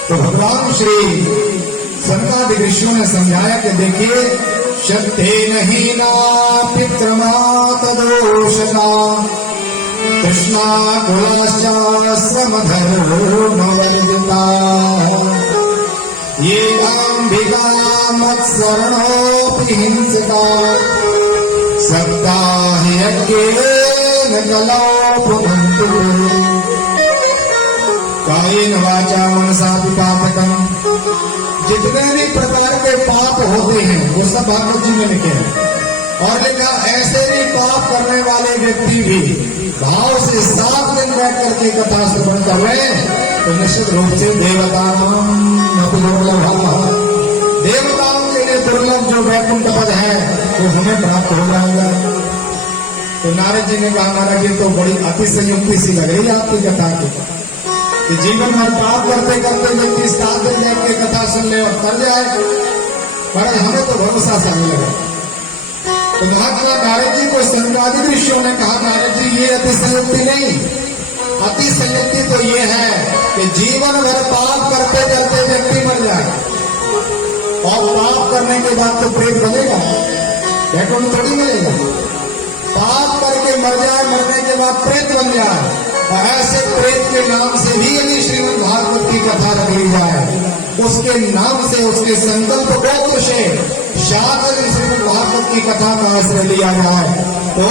तो भगवान श्री सनकादि ऋषियों ने समझाया कि देखिए, शक्ति नहीं ना पितृमात दोषता कृष्णा कुलाश्रम धर्म वर्जिता ये गांभिका मत्सरणोपि हिंसिता सप्ताह यज्ञेन कलौ पुनन्ति कायेन वाचा मनसा पापकम। जितने भी प्रकार के पाप होते हैं वो सब भागवत जी ने लिखे हैं, और लिखा ऐसे भी पाप करने वाले व्यक्ति भी भाव से 7 दिन बैठ करके कथा श्रवण कर रहे हैं, तो निश्चित रूप से देवताओं के लिए दुर्लभ जो वैकुंठ पद है वो हमें प्राप्त हो जाएगा। तो नारद जी ने कहा, महाराज जी तो बड़ी अतिशयोक्ति सी लग रही है आपकी कथा की, कि जीवन में पाप करते करते व्यक्ति 7 दिन बैठ के कथा सुन ले और कर जाए, पर हमें तो भरोसा सा नहीं लगा। तो महात्मा नारद जी को सनकादि ऋषियों ने कहा, नारद जी ये अतिशयोक्ति नहीं, अतिशयोक्ति तो ये है कि जीवन भर पाप करते करते व्यक्ति मर जाए, और पाप करने के बाद तो प्रेत बनेगा, वैकुंठ थोड़ी मिलेगा। पाप करके मर जाए, मरने के बाद प्रेत बन जाए, और ऐसे प्रेत के नाम से भी यदि श्रीमद् भागवत की कथा रख ली जाए, उसके नाम से, उसके संकल्प गोत्र से शास्त्र श्रीमद् भागवत की कथा का आश्रय लिया जाए, तो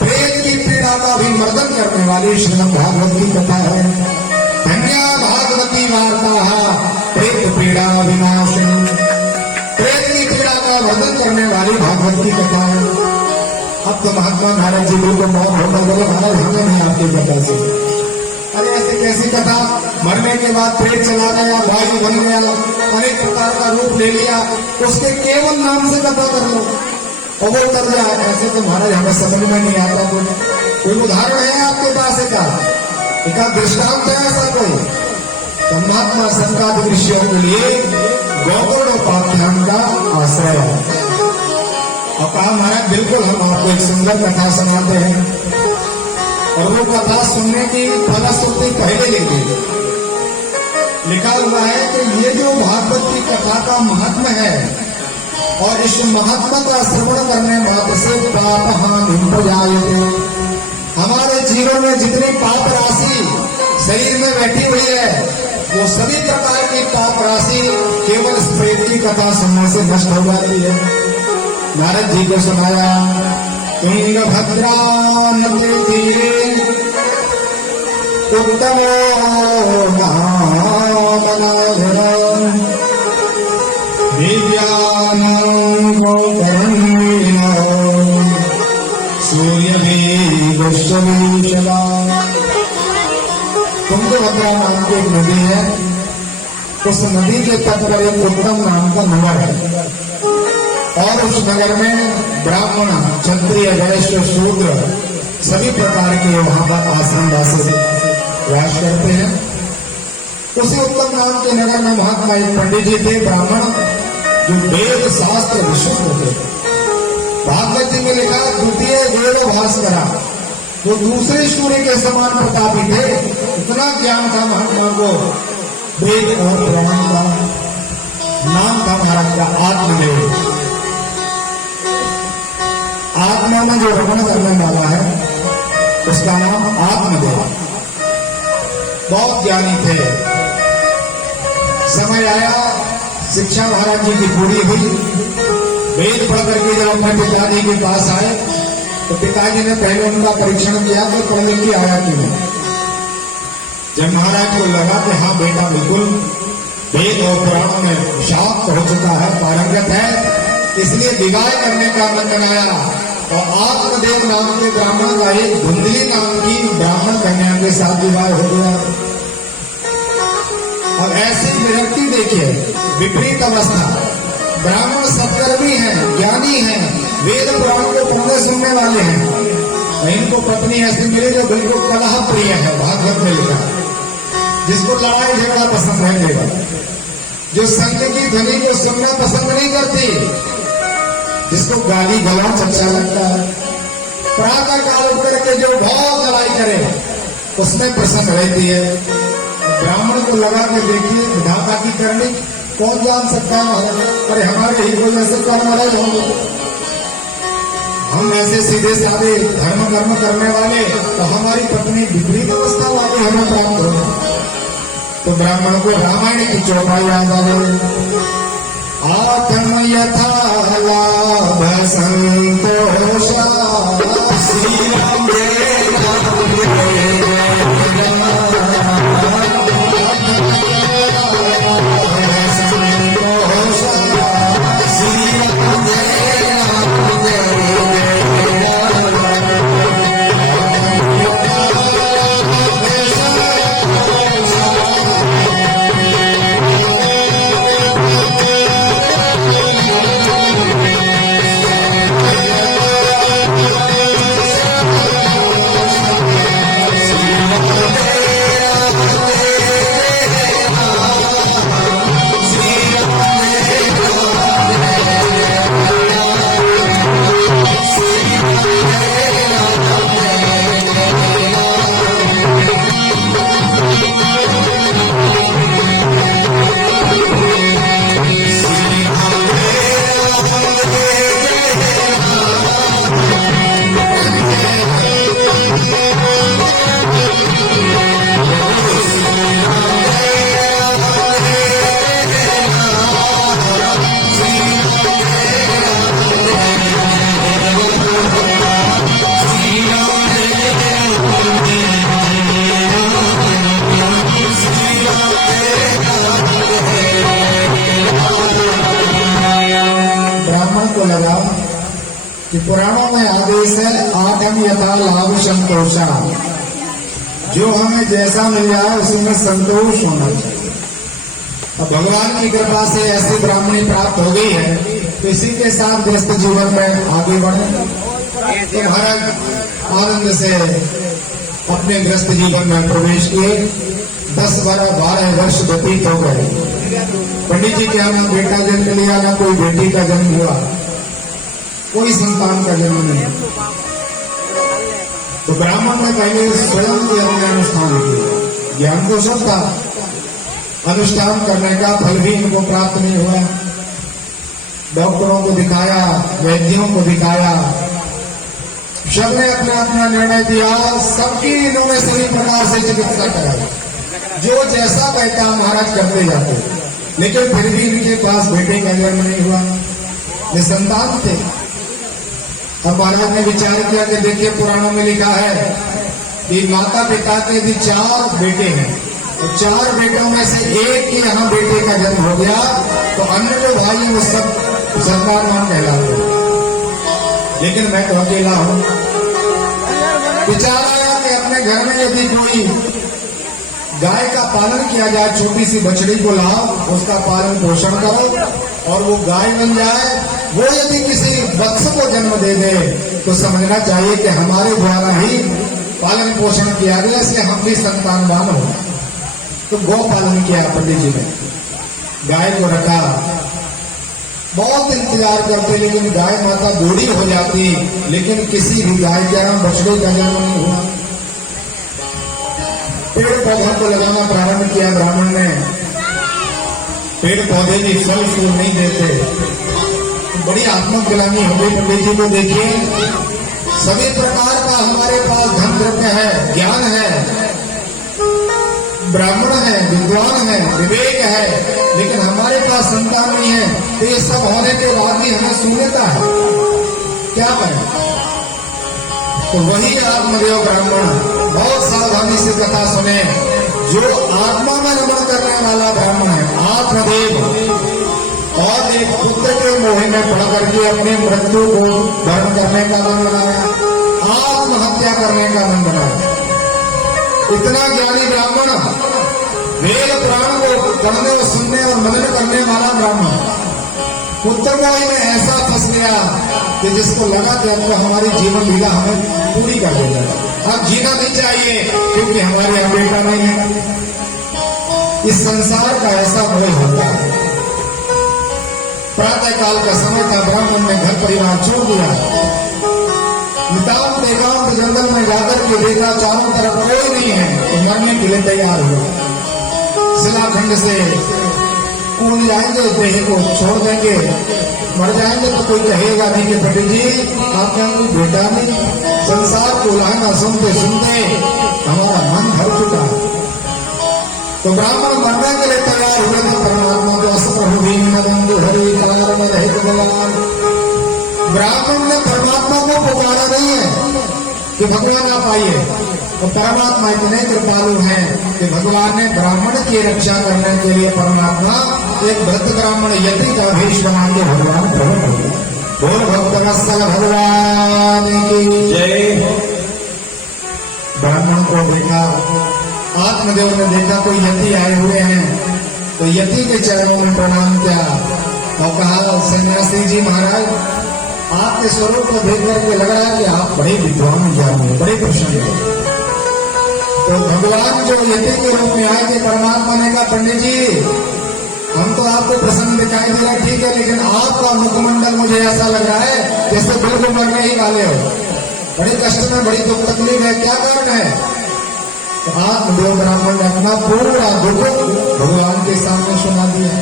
प्रेत की पीड़ा का भी मर्दन करने वाली श्रीमद् भागवत की कथा है। धन्या भागवती वार्ता प्रेत पीड़ा विनाशिनी, प्रेत की पीड़ा का मर्दन करने वाली भागवत की कथा है। अब तो महात्मा नारद जी को मौत होकर बोले, महाराज हमें नहीं आपकी कथा से। अरे ऐसे कैसी कथा, मरने के बाद प्रेत चला गया, वायु बन गया, अनेक प्रकार का रूप ले लिया, उसके केवल नाम से कथा कर लो और वो कर जाए, ऐसे तो महाराज हमें समझ में नहीं आता। कोई उदाहरण है आपके पास एक दृष्टांत है ऐसा कोई? तो महात्मा सनकादि ऋषियों के लिए गौतम उपाख्यान का आश्रय है। और कहा, महाराज बिल्कुल हम आपको एक सुंदर कथा सुनाते हैं, और वो कथा सुनने की फलश्रुति पहले लिखी। लिखा हुआ है कि ये जो भागवत की कथा का महात्मा है, और इस महात्मा का श्रवण करने मात्र से पाप हानि हो जाए। हमारे जीवन में जितनी पाप राशि शरीर में बैठी हुई है, वो सभी प्रकार की पाप राशि केवल इस प्रेत की कथा सुनने से नष्ट हो जाती है। नारद जी को सुनाया, तुंगभद्रा नदी तीरे उत्तमो तुंगभद्रा नाम की एक नदी है, उस नदी के तट पर एक उत्तम नाम का नगर है। और उस नगर में ब्राह्मण, क्षत्रिय, वैश्य, शूद्र सभी प्रकार के वहां पर आश्रम वासी वास करते हैं। उसी उत्तम नाम के नगर में महात्मा एक पंडित जी थे, ब्राह्मण, जो वेद शास्त्र विशुद्ध थे। भागवत जी में लिखा द्वितीय वेद भास्करा, वो दूसरे सूर्य के समान प्रतापी थे। इतना ज्ञान था महात्मा को वेद और पुराण का। नाम था महाराज का आत्मदेव। आत्मा में जो रमण करने वाला है उसका नाम आत्मदेव। बहुत ज्ञानी थे। समय आया, शिक्षा महाराज जी की पूरी हुई। वेद पढ़ करके जब अपने पिताजी के पास आए तो पिताजी ने पहले उनका परीक्षण किया कि पढ़ लिख के आया क्यों। जब महाराज को लगा कि हाँ बेटा बिल्कुल वेद और पुराणों में शाक्त हो चुका है, पारंगत है, इसलिए विवाह करने का मन बनाया और आत्मदेव नाम के ब्राह्मण का एक धुंधली नाम की ब्राह्मण कन्या के साथ विवाह हो गया। अब ऐसी विरक्ति देखिए, विपरीत अवस्था। ब्राह्मण सत्कर्मी हैं, ज्ञानी हैं, वेद पुराण को पढ़ने सुनने वाले हैं। इनको पत्नी ऐसी मिली जो बिल्कुल कलह प्रिय है। भागवत में लिखा, जिसको लड़ाई झगड़ा पसंद रहेगा, जो संग की ध्वनि को सुनना पसंद नहीं करती, जिसको गाली गलौज अच्छा लगता है, प्रातः काल उठ करके जो बहुत लड़ाई करे उसमें प्रसन्न रहती है। ब्राह्मण को लगा के देखिए, विधाता की करनी कौन जान सकता है। अरे हमारे ही कोई ऐसे कर्म रहे होंगे, हम ऐसे सीधे साधे धर्म कर्म करने वाले, तो हमारी पत्नी विपरीत अवस्था वाले हमें प्राप्त हो। तो ब्राह्मण को रामायण की चौपाई याद आ गई। आत्म यथा लाभ संतोषा श्री राम कि पुराणों में आदेश है आठम यथा लाभ संतोषा, जो हमें जैसा मिल जाए उसमें संतोष होना चाहिए। अब भगवान की कृपा से ऐसी ब्राह्मणी प्राप्त हो गई है तो इसी के साथ व्यस्त जीवन में आगे बढ़े। तो महाराज आनंद से अपने व्यस्त जीवन में प्रवेश किए। 10-12 वर्ष व्यतीत हो गए। पंडित जी के यहाँ ना बेटा जन्म लिया, ना कोई बेटी का जन्म हुआ, कोई संतान का जन्म नहीं। तो ब्राह्मण ने पहले स्वयं के अपने अनुष्ठान किया। ज्ञान तो सब था, अनुष्ठान करने का फल भी इनको प्राप्त नहीं हुआ। डॉक्टरों को दिखाया, वैद्यों को दिखाया, सबने अपना अपना निर्णय दिया। सबकी इन्होंने सभी प्रकार से चिकित्सा कराई, जो जैसा कहता महाराज करते जाते, लेकिन फिर भी इनके पास बेटे का जन्म नहीं हुआ, निसंतान थे। अब महाराज ने विचार किया कि देखिए पुराणों में लिखा है कि माता पिता के यदि 4 बेटे हैं तो 4 बेटों में से एक के यहाँ बेटे का जन्म हो गया तो अन्य जो भाई है वो सब संतानवान कहलाते हैं। लेकिन मैं तो अकेला हूं। विचार आया कि अपने घर में यदि कोई गाय का पालन किया जाए, छोटी सी बछड़ी को लाओ, उसका पालन पोषण करो और वो गाय बन जाए। वो यदि किसी वत्स को जन्म दे दे तो समझना चाहिए कि हमारे द्वारा ही पालन पोषण किया गया, इसलिए हम भी संतानवान हो। तो गौ पालन किया पंडित जी ने, गाय को रखा, बहुत इंतजार करते लेकिन गाय माता बूढ़ी हो जाती, लेकिन किसी भी गाय के नाम बछड़े का जन्म नहीं हुआ। पेड़ पौधों को लगाना प्रारंभ किया ब्राह्मण ने, पेड़ पौधे भी फल फूल नहीं देते, बड़ी आत्मग्लानि हो गई। पंडित जी को देखिए, सभी प्रकार का हमारे पास धन द्रव्य है, ज्ञान है, ब्राह्मण है, विद्वान है, विवेक है, लेकिन हमारे पास संतान नहीं है। तो ये सब होने के बाद भी हमें शून्यता है, क्या करें? तो वही आत्मदेव ब्राह्मण, बहुत सावधानी से कथा सुने, जो आत्मा में रमण करने वाला ब्राह्मण है आत्मदेव, और एक पुत्र के मोह में पड़ करके अपने मृत्यु को धर्म करने का मन बनाया, आत्महत्या करने का मन बनाया। इतना ज्ञानी ब्राह्मण, वेद पुराण को पढ़ने और सुनने और मनन करने वाला ब्राह्मण, पुत्र मोह में ऐसा फंस गया कि जिसको लगा कि अब तो हमारी जीवन लीला हमें पूरी कर देगा, अब जीना नहीं चाहिए क्योंकि हमारे यहाँ बेटा नहीं है। इस संसार का ऐसा मोह होता है। प्रातः काल का समय था, ब्राह्मण ने घर परिवार छोड़ दिया, नितांत एकांत जंगल में जाकर के देखा चारों तरफ कोई नहीं है, तो मरने के लिए तैयार हुआ। शिलाखंड से कूद जाएंगे, देह को छोड़ देंगे, मर जाएंगे तो कोई कहेगा नहीं कि पंडित जी आपके यहाँ कोई बेटा नहीं। संसार को उलाहना सुनते सुनते हमारा मन भर चुका है। तो ब्राह्मण मरने के लिए तैयार हुए थे, परमात्मा को असप्रभु बंधु हरि कारण रहित भगवान। ब्राह्मण ने परमात्मा को पुकारा नहीं है कि भगवान आप आइए, तो परमात्मा इतने कृपालु हैं कि भगवान ने ब्राह्मण की रक्षा करने के लिए परमात्मा एक भक्त ब्राह्मण यति का भेष बना के भगवान प्रकट हो गए। बोल भक्त भगवान की जय। ब्राह्मण को देखा, आत्मदेव ने देखा कोई यति आए हुए हैं, तो यति के चरणों में प्रणाम किया और कहा, सन्यासी जी महाराज, आपके स्वरूप को देख करके लग रहा है कि आप बड़े विद्वान ज्ञानी, बड़े प्रसन्न हैं। तो भगवान जो यति के रूप में आए थे, परमात्मा ने कहा, पंडित जी हम तो आपको प्रसन्न दिखाई दे रहा है, ठीक है, लेकिन आपका मुखमंडल मुझे ऐसा लग रहा है जैसे बिल्कुल मरने ही वाले हो, बड़े कष्ट में, बड़ी दुख तकलीफ है, क्या कारण है? तो आत्मदेव ब्राह्मण ने अपना पूरा दुख भगवान के सामने सुना दिया।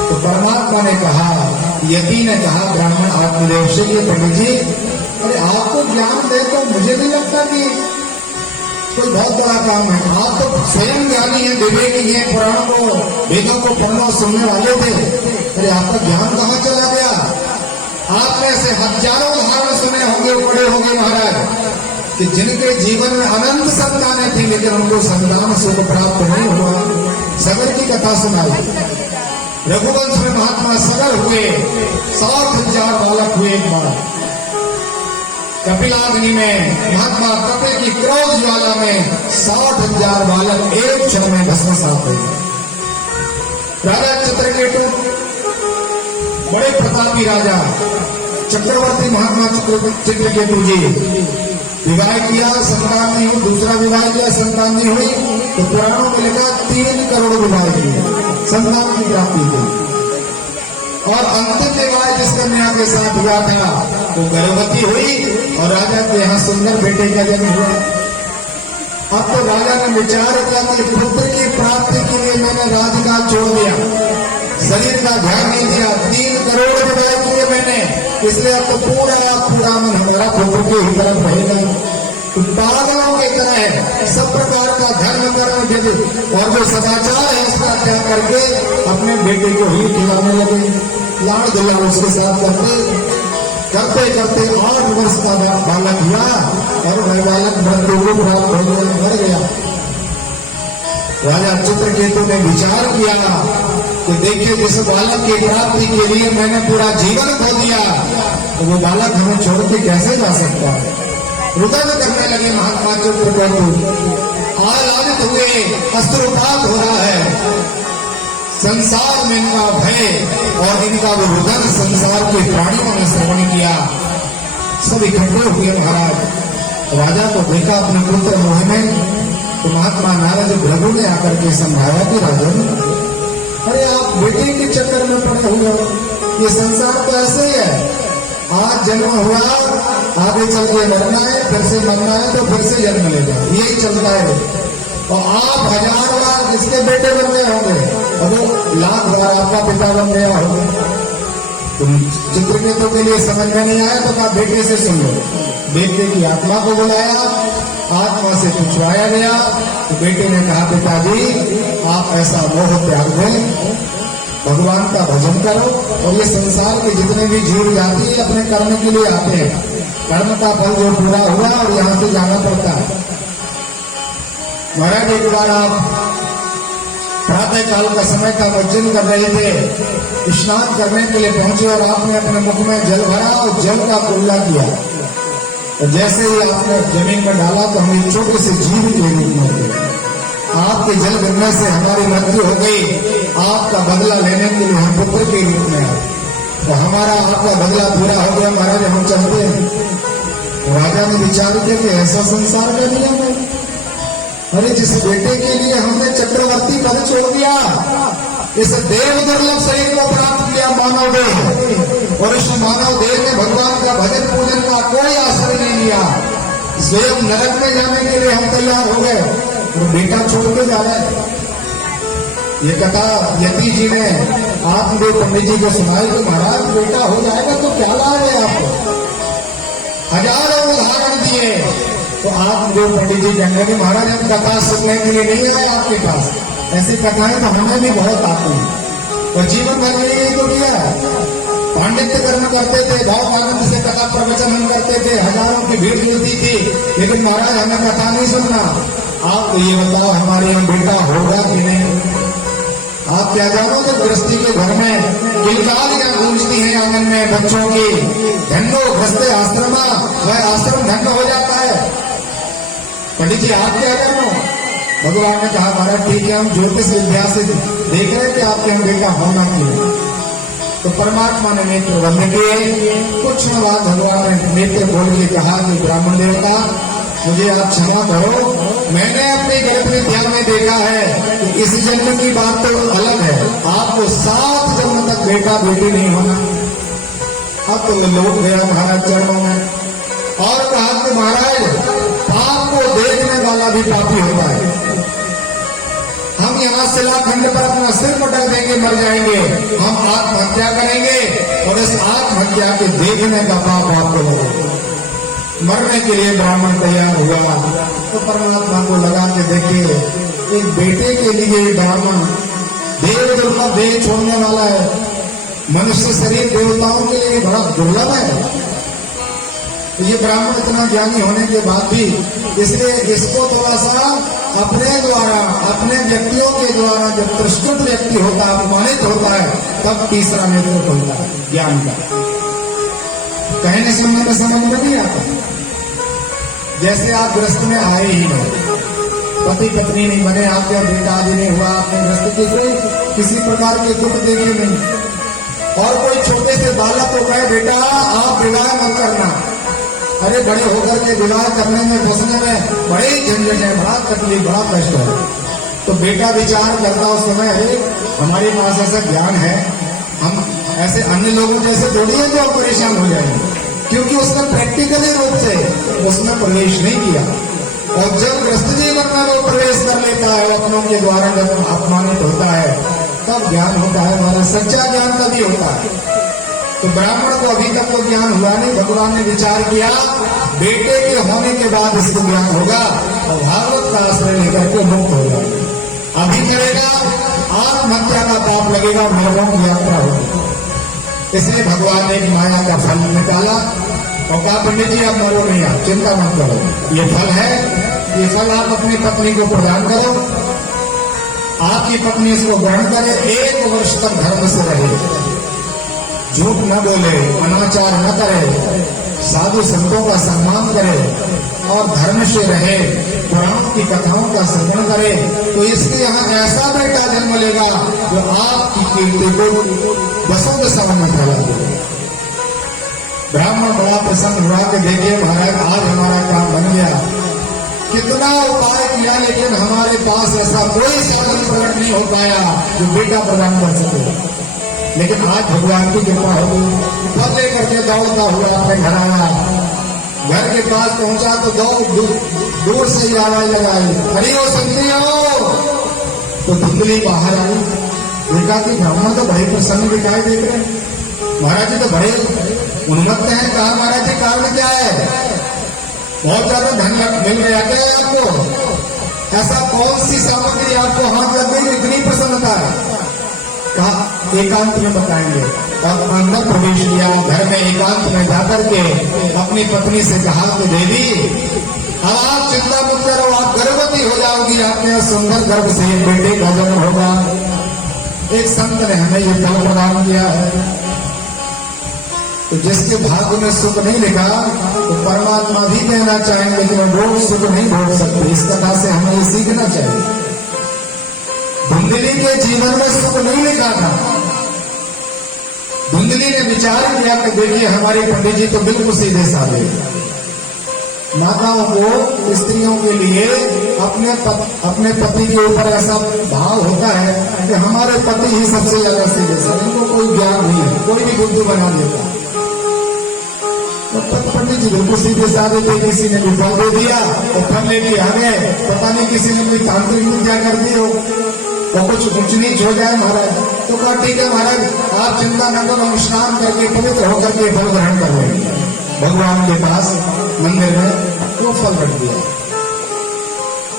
तो परमात्मा ने कहा, यति ने कहा ब्राह्मण आत्मदेव से, ये पंडित जी अरे आपको ज्ञान दे तो मुझे नहीं लगता कि कोई बहुत बड़ा काम है, आप तो स्वयं ज्ञानी है, विवेकी है, पुराण को वेदों को पढ़ने और सुनने वाले थे, अरे आपका ज्ञान कहाँ चला गया? आप में से हजारों उदाहरण सुने होंगे, पढ़े होंगे महाराज, कि जिनके जीवन में अनंत संतानें थी लेकिन उनको संतान सुख प्राप्त नहीं हुआ। सगर की कथा सुनाई, रघुवंश में महात्मा सगर हुए, 60,000 बालक हुए एक बार। कपिलाग्नि में महात्मा कपिल की क्रोध ज्वाला में 60,000 बालक एक क्षण में भस्मसात हो गए। राजा चित्रकेतु, बड़े प्रतापी राजा चक्रवर्ती महात्मा चित्रकेतु जी, विवाह किया, संतान नहीं हुई, दूसरा विवाह किया, संतान नहीं हुई, तो पुराणों में लिखा 3 करोड़ विवाह किए, संतान की प्राप्ति हुई। और अंतिम विवाह जिस कन्या के साथ हुआ था वो गर्भवती हुई और राजा के यहाँ सुंदर बेटे का जन्म हुआ। अब तो राजा ने विचार किया कि पुत्र की प्राप्ति के लिए मैंने राजकाज छोड़ दिया, शरीर का ध्यान नहीं दिया, 3 करोड़ विवाह किए मैंने, इसलिए अब तो पूरा मन हमारा पुत्र के ही तरफ रहेगा। तो पागलों की तरह सब प्रकार का धर्म कर्म विधि और जो सदाचार है इसका त्याग करके अपने बेटे को ही खिलाने लगे, लाड़ दुलाड़ उसके साथ करते करते 8 वर्ष का बालक हुआ और वह बालक मृत्यु को प्राप्त हो गया, मर गया। राजा चित्रकेतु ने विचार किया कि देखिए जिस बालक की प्राप्ति के लिए मैंने पूरा जीवन खो दिया, तो वो बालक हमें छोड़ के कैसे जा सकता है? रुदन करने लगे महात्मा चित्रकेतु। आज आप्लावित हुए, अश्रुपात हो रहा है। संसार में इनका भय और इनका वो रुदन संसार के प्राणियों ने श्रवण किया। सब इकट्ठे हुए महाराज। राजा को देखा अपने पुत्र मोह में, तो महात्मा नारद भृगु ने आकर के समझाया कि राजन, अरे आप बेटे के चक्कर में पड़े हुए हो, ये संसार तो ऐसे ही है। आज जन्म हुआ, आगे चल के मरना है, फिर से मरना है, तो फिर से जन्म लेगा, यही चलता है। और आप 1000 बार किसके बेटे बन गए होंगे, और वो लाख बार आपका पिता बन गया होगा। तुम चित्रकेतु के लिए समझ में नहीं आया तो कहा बेटे से सुन लो। बेटे की आत्मा को बुलाया, आत्मा से पूछवाया गया, तो बेटे ने कहा पिताजी आप ऐसा मोह त्याग दें, भगवान का भजन करो। और ये संसार के जितने भी जीव जाति है अपने कर्म के लिए आते हैं, कर्म का फल जो पूरा हुआ और यहाँ से जाना पड़ता है। महाराज एक बार आप प्रातः काल का समय का भोजन कर रहे थे, स्नान करने के लिए पहुंचे और आपने अपने मुख में जल भरा और जल का कुल्ला किया। और जैसे ही आपने जमीन में डाला तो हम एक छोटे से जीव के रूप में थे। आपके जल गिरने से हमारी मृत्यु हो गई, आपका बदला लेने के लिए हम पुत्र के रूप में आए, तो हमारा आपका बदला पूरा हो गया महाराज, हम चाहते हैं। तो राजा ने विचार किया कि ऐसा संसार का नियम है। अरे जिस बेटे के लिए हमने चक्रवर्ती पद छोड़ दिया, इस देव दुर्लभ शरीर को प्राप्त किया मानव देह, और इस मानव देह में भगवान का भजन पूजन का कोई आश्रय नहीं लिया, स्वयं नरक में जाने के लिए हम तैयार हो गए, और बेटा छोड़ के जा रहे हैं। ये कथा यति जी ने आपने पंडित जी को सुनाई कि महाराज बेटा हो जाएगा तो क्या लाभ है आपको, हजारों उदाहरण दिए। तो आप जो पंडित जी कहेंगे कि महाराज हम कथा सुनने के लिए नहीं आए आपके पास, ऐसी कथाएं तो हमें भी बहुत आती हैं, और जीवन भर में यही तो किया। पांडित्य कर्म करते थे, भाव आनंद से कथा प्रवचन हम करते थे, हजारों की भीड़ जुड़ती थी, लेकिन महाराज हमें कथा नहीं सुनना। आप तो ये बताओ हमारे यहाँ बेटा होगा कि नहीं। आप क्या जानो तो गृहस्थी के घर में किलकारियां गूंजती हैं आंगन में बच्चों की, धन्नो गृहस्थे आश्रम, वह आश्रम धन्य हो जाता है। पंडित जी आप क्या करो, भगवान ने कहा महाराज ठीक है, हम ज्योतिष विद्या से देख रहे थे आपके यहाँ बेटा होना क्यों। तो परमात्मा ने नेत्र बंद किए, कुछ न बाद भगवान ने नेत्र खोल के कहा कि ब्राह्मण देवता मुझे आप क्षमा करो, मैंने अपने गर्भ में ध्यान में देखा है कि इस जन्म की बात तो अलग है, आपको 7 जन्म तक बेटा बेटी नहीं होना। अब तो लोग गया महाराज चरणों में और कहा कि महाराज आपको देखने वाला भी पापी होता है, हम यहाँ शिलाखंड पर अपना सिर पटक देंगे, मर जाएंगे, हम आत्महत्या करेंगे और इस आत्महत्या के देखने का पाप आपको होगा। मरने के लिए ब्राह्मण तैयार हुआ तो परमात्मा को लगा के देखे एक बेटे के लिए ब्राह्मण देव दुर्लभ देह छोड़ने वाला है, मनुष्य शरीर देवताओं के लिए बड़ा दुर्लभ है। तो ये ब्राह्मण इतना ज्ञानी होने के बाद भी इसलिए इसको थोड़ा सा अपने द्वारा अपने व्यक्तियों के द्वारा जब प्रस्तुत व्यक्ति होता है, अपमानित होता है, तब तीसरा नेत्र खुलता है ज्ञान का। कहने सुनने में समझ में नहीं आता। जैसे आप गृहस्थ में आए ही नहीं, पति पत्नी नहीं बने, आपके बेटा आदि नहीं हुआ, आपने गृहस्थ की कोई किसी प्रकार के दुख देखे नहीं, और कोई छोटे से बालक को कहे बेटा आप विवाह मत करना, अरे बड़े होकर के विवाह करने में फंसने में बड़े झंझट है, बड़ा तकलीफ, बड़ा कष्ट है। तो बेटा विचार करता उस समय अरे हमारे पास ऐसा ज्ञान है, हम ऐसे अन्य लोगों जैसे थोड़ी है जो परेशान हो जाएंगे, क्योंकि उसने प्रैक्टिकली रूप से उसने प्रवेश नहीं किया। और जब गृहस्थ जीवन में वो प्रवेश कर लेता है अपनों के द्वारा, जब अपमानित होता है तब ज्ञान होता है, हमारा सच्चा ज्ञान तभी होता है। तो ब्राह्मण को अभी तक वो ज्ञान हुआ नहीं, भगवान ने विचार किया बेटे के होने के बाद इसको ज्ञान होगा और भागवत का आश्रय लेकर के मुक्त हो जाएगा। अभी करेगा आत्महत्या का पाप लगेगा, मरणों की यात्रा होगी। इसलिए भगवान ने एक माया का फल निकाला और कहा पंडित जी आप मरो नहीं, आप चिंता मत करो, ये फल है, ये फल आप अपनी पत्नी को प्रदान करो, आपकी पत्नी इसको ग्रहण करे, 1 वर्ष तक धर्म से रहे, झूठ न बोले, अनाचार न करे, साधु संतों का सम्मान करे और धर्म से रहे, पुराण की कथाओं का श्रवण करे तो इसके यहाँ ऐसा बेटा जन्म लेगा जो आपकी कीर्ति को दसों दिशाओं में फैला देगा। ब्राह्मण बड़ा प्रसन्न हुआ कि देखिए महाराज आज हमारा काम बन गया, कितना उपाय किया लेकिन हमारे पास ऐसा कोई साधन प्रकट नहीं हो पाया जो बेटा प्रदान कर सके। लेकिन आज भगवान की कृपा हो गई, फल लेकर के दौड़ता हुआ अपने घर आया। घर के पास पहुंचा तो दूर से ही आवाज लगाई, अरे ओ सुनती हो। तो धुंधली बाहर आई, देखा कि ब्राह्मण तो बड़े प्रसन्न दिखाई दे रहे, महाराज जी तो बड़े उन्मत्त हैं। कहा महाराज जी कारण क्या है? बहुत ज्यादा धन मिल गया क्या आपको? ऐसा कौन सी सामग्री आपको हाथ लग गई इतनी प्रसन्नता है? कहा एकांत में बताएंगे। तब अंदर प्रवेश किया, घर में एकांत में जाकर के अपनी पत्नी से कहा कि देवी अब आप चिंता मत करो, आप गर्भवती हो जाओगी, आपके सुंदर गर्भ से एक बेटे का जन्म होगा। एक संत ने हमें ये फल प्रदान किया है। तो जिसके भाग्य में सुख नहीं लिखा तो परमात्मा भी कहना चाहेंगे कि वो सुख नहीं भोग सकते। इस कथा से हमें ये सीखना चाहिए। धुंधली के जीवन में सुख नहीं लिखा था। धुंधली ने विचार किया कि देखिए हमारे पंडित जी तो बिल्कुल सीधे साधे, माताओं को स्त्रियों के लिए अपने पति के ऊपर ऐसा भाव होता है कि हमारे पति ही सबसे ज्यादा सीधे साधे, इनको कोई ज्ञान नहीं है, कोई भी बुद्धू बना देता। तो पंडित जी बिल्कुल सीधे साधे थे, किसी ने भी फल दे दिया और फल लेके आ गए, पता नहीं किसी ने कोई तांत्रिक विद्या कर दी हो तो कुछ ऊंच नीच हो जाए महाराज। तो कहा ठीक है महाराज आप चिंता न करो, हम स्नान करके पवित्र होकर के फल ग्रहण कर लेंगे। भगवान के पास मंदिर में वो फल रख दिया।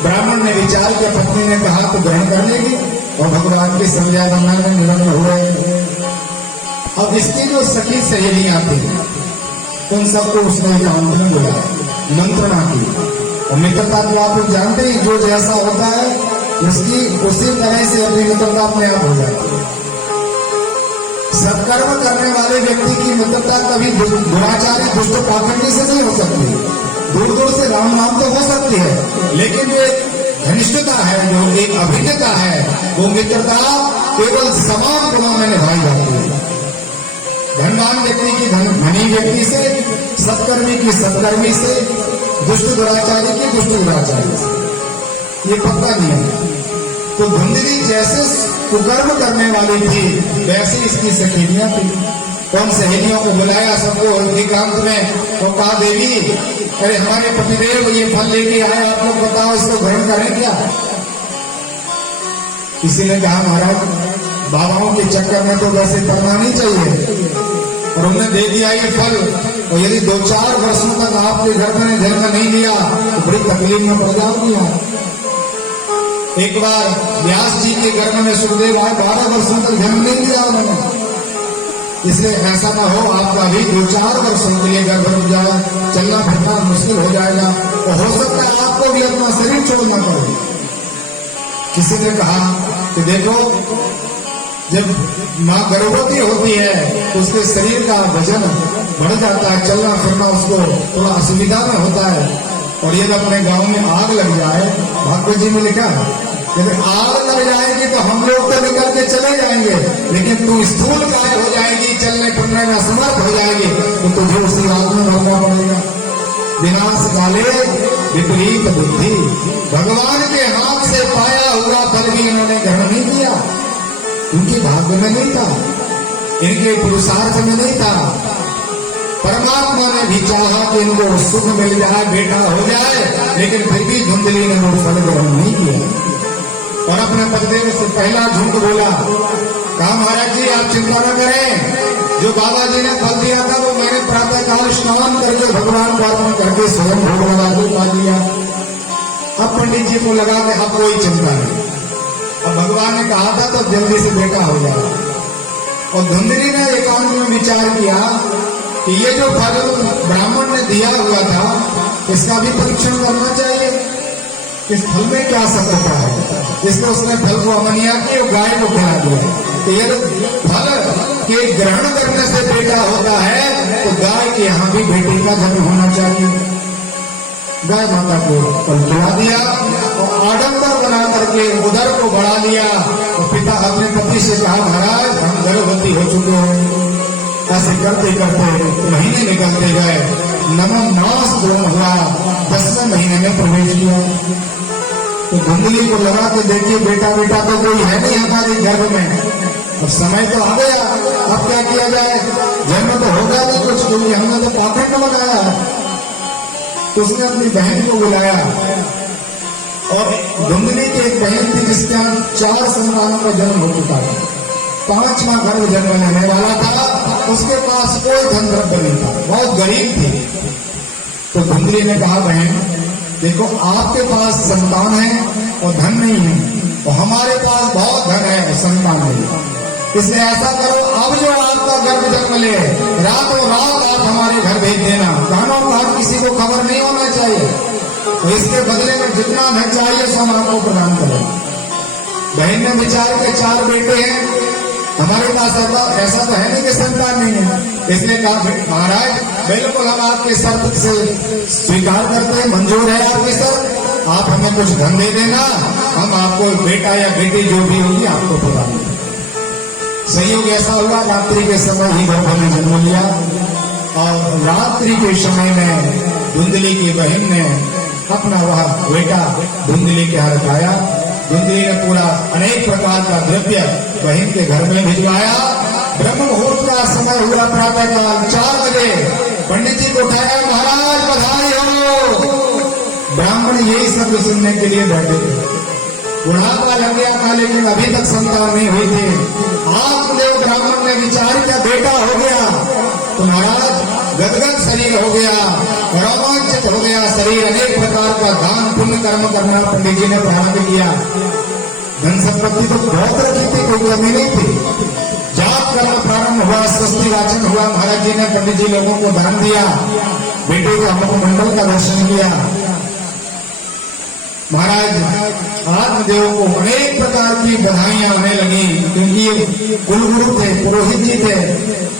ब्राह्मण ने विचार किया, पत्नी ने कहा तो ग्रहण कर लेगी और भगवान की संज्ञा बनना में निमग्न हुए। अब इसकी जो सखी सहेलियां थी उन सबको उसने आमंत्रण दिया, मंत्रणा की। और मित्रता तो आप लोग जानते ही, जो जैसा होता है उसकी उसी तरह से अपनी मित्रता अपने आप हो जाती है। सत्कर्म करने वाले व्यक्ति की मित्रता कभी दुराचारी दुष्ट पाखंडी से नहीं हो सकती। दूर दूर से राम नाम तो हो सकती है, लेकिन जो एक घनिष्ठता है, जो एक अभिज्ञता है, वो मित्रता केवल समान गुणों में निभाई जाती है। धनवान व्यक्ति की धनी व्यक्ति से, सत्कर्मी की सत्कर्मी से, दुष्ट दुराचारी की दुष्ट दुराचारी से, ये पक्का नहीं है। तो धुंधली जैसे कुकर्म करने वाली थी वैसे इसकी सहेलियां थी। तो उन सहेलियों को बुलाया सबको एकांत में, तो कहा देवी अरे हमारे पतिदेव ये फल लेके आए, आप लोग बताओ इसको ग्रहण करें क्या? किसी ने कहा महाराज बाबाओं के चक्कर में तो वैसे करना नहीं चाहिए, और उन्होंने दे दिया ये फल, और यदि 2-4 वर्षों तक आपके घर में जन्म नहीं लिया तो बड़ी तकलीफ में पड़ जाओगी। एक बार व्यास जी के गर्भ में सुखदेव आए, 12 वर्षों तक जन्म नहीं लिया उन्होंने। इसलिए ऐसा ना हो आपका भी 2-4 वर्षों के लिए गर्भ रुक जाए, चलना फिरना मुश्किल हो जाएगा, और हो सकता है आपको भी अपना शरीर छोड़ना पड़े। किसी ने कहा कि देखो जब माँ गर्भवती होती है तो उसके शरीर का वजन बढ़ जाता है, चलना फिरना उसको थोड़ा असुविधा में होता है। और यदि अपने गांव में आग लग जाए, भागवत जी में लिखा है यदि आग लग जाएगी तो हम लोग तो निकल के चले जाएंगे, लेकिन तू स्थूल काय हो जाएगी, चलने फिरने में असमर्थ हो जाएगी, तो तुझे उसी आग में मरना पड़ेगा। विनाश काले विपरीत बुद्धि, भगवान के हाथ से पाया हुआ फल भी इन्होंने ग्रहण नहीं किया। उनके भाग्य में नहीं था, इनके पुरुषार्थ में नहीं था। परमात्मा ने भी चाहा कि इनको सुख मिल जाए, बेटा हो जाए, लेकिन फिर भी धुंधली ने वो फल ग्रहण नहीं किया और अपने पतिदेव से पहला झूठ बोला। कहा महाराज जी आप चिंता न करें, जो बाबा जी ने फल दिया था वो मैंने प्रातः काल स्नान करके भगवान को अर्पण करके स्वयं भोग लगा दिया। अब पंडित जी को लगा कि अब कोई चिंता नहीं, अब भगवान ने कहा था तो जल्दी से बेटा हो जाए। और धुंधली ने एकांत में विचार किया कि ये जो फल ब्राह्मण ने दिया हुआ था इसका भी परीक्षण करना चाहिए, इस फल में क्या सत्यता है। इसलिए उसने फल को अमनिया की और गाय को खिला दिया। तो ये फल के ग्रहण करने से बेटा होता है तो गाय के यहाँ भी बेटे का जन्म होना चाहिए। गाय माता को फल खिला दिया पति से कहा, महाराज हम गर्भवती हो चुके हैं। ऐसे करते करते महीने निकलते गए, नवम मास पूर्ण हुआ, 10वें महीने में प्रवेश किया। तो धुंधली को लगा कि देखिए बेटा बेटा तो कोई है नहीं हमारे गर्भ में, अब समय तो आ गया, अब क्या किया जाए, जन्म तो होगा नहीं कुछ, क्योंकि हमने तो पाखंड बनाया। तो उसने अपनी बहन को बुलाया, और धुंधली की एक बहन थी जिसके यहाँ 4 संतानों का जन्म हो चुका था, 5वां गर्भ जन्म लेने वाला था, उसके पास कोई धन द्रव्य नहीं था, बहुत गरीब थी। तो धुंधली ने कहा, बहन देखो आपके पास संतान है और धन नहीं है, और हमारे पास बहुत धन है और संतान नहीं, इसलिए ऐसा करो, अब जो आपका गर्भ जन्म ले रातों रात आप हमारे घर भेज देना, कानों कान किसी को खबर नहीं होना चाहिए, तो इसके बदले में जितना धन चाहिए सब हम आपको प्रदान करें। बहन ने विचार के 4 बेटे हैं, हमारे पास ऐसा तो है नहीं कि संतान नहीं है, इसलिए कहा महाराज बिल्कुल हम आपके शर्त से स्वीकार करते हैं, मंजूर है आपकी शर्त, आप हमें कुछ धन दे देना, हम आपको बेटा या बेटी जो भी होगी आपको प्रदान करेंगे। संयोग ऐसा हुआ, रात्रि के समय ही गर्भ ने जन्म लिया, और रात्रि के समय में धुंधली की बहन ने अपना वह बेटा धुंधली के हाथ रखाया। धुंधली ने पूरा अनेक प्रकार का द्रव्य बहन के घर में भिजवाया। ब्रह्म मुहूर्त का समय हुआ, प्रातः काल 4 बजे पंडित जी को उठाया, महाराज बधाई हो। ब्राह्मण यही शब्द सुनने के लिए बैठे थे। बुढ़ापा लग गया था लेकिन अभी तक संतान नहीं हुई थी। आत्मदेव ब्राह्मण ने विचार किया, बेटा हो गया तो महाराज गदगद शरीर हो गया, रोमांचित हो गया शरीर, अनेक प्रकार का दान पुण्य कर्म करना पंडित जी ने प्रारंभ किया। धन संपत्ति तो बहुत रखी थी, कोई कमी नहीं थी। जाप कर्म प्रारंभ हुआ, स्वस्ति वाचन हुआ, महाराज जी ने पंडित जी लोगों को दान दिया, बेटे का मुखमंडल का दर्शन किया। महाराज आत्मदेव को अनेक प्रकार की बधाइयां आने लगी, क्योंकि ये कुलगुरु थे, पुरोहित जी थे,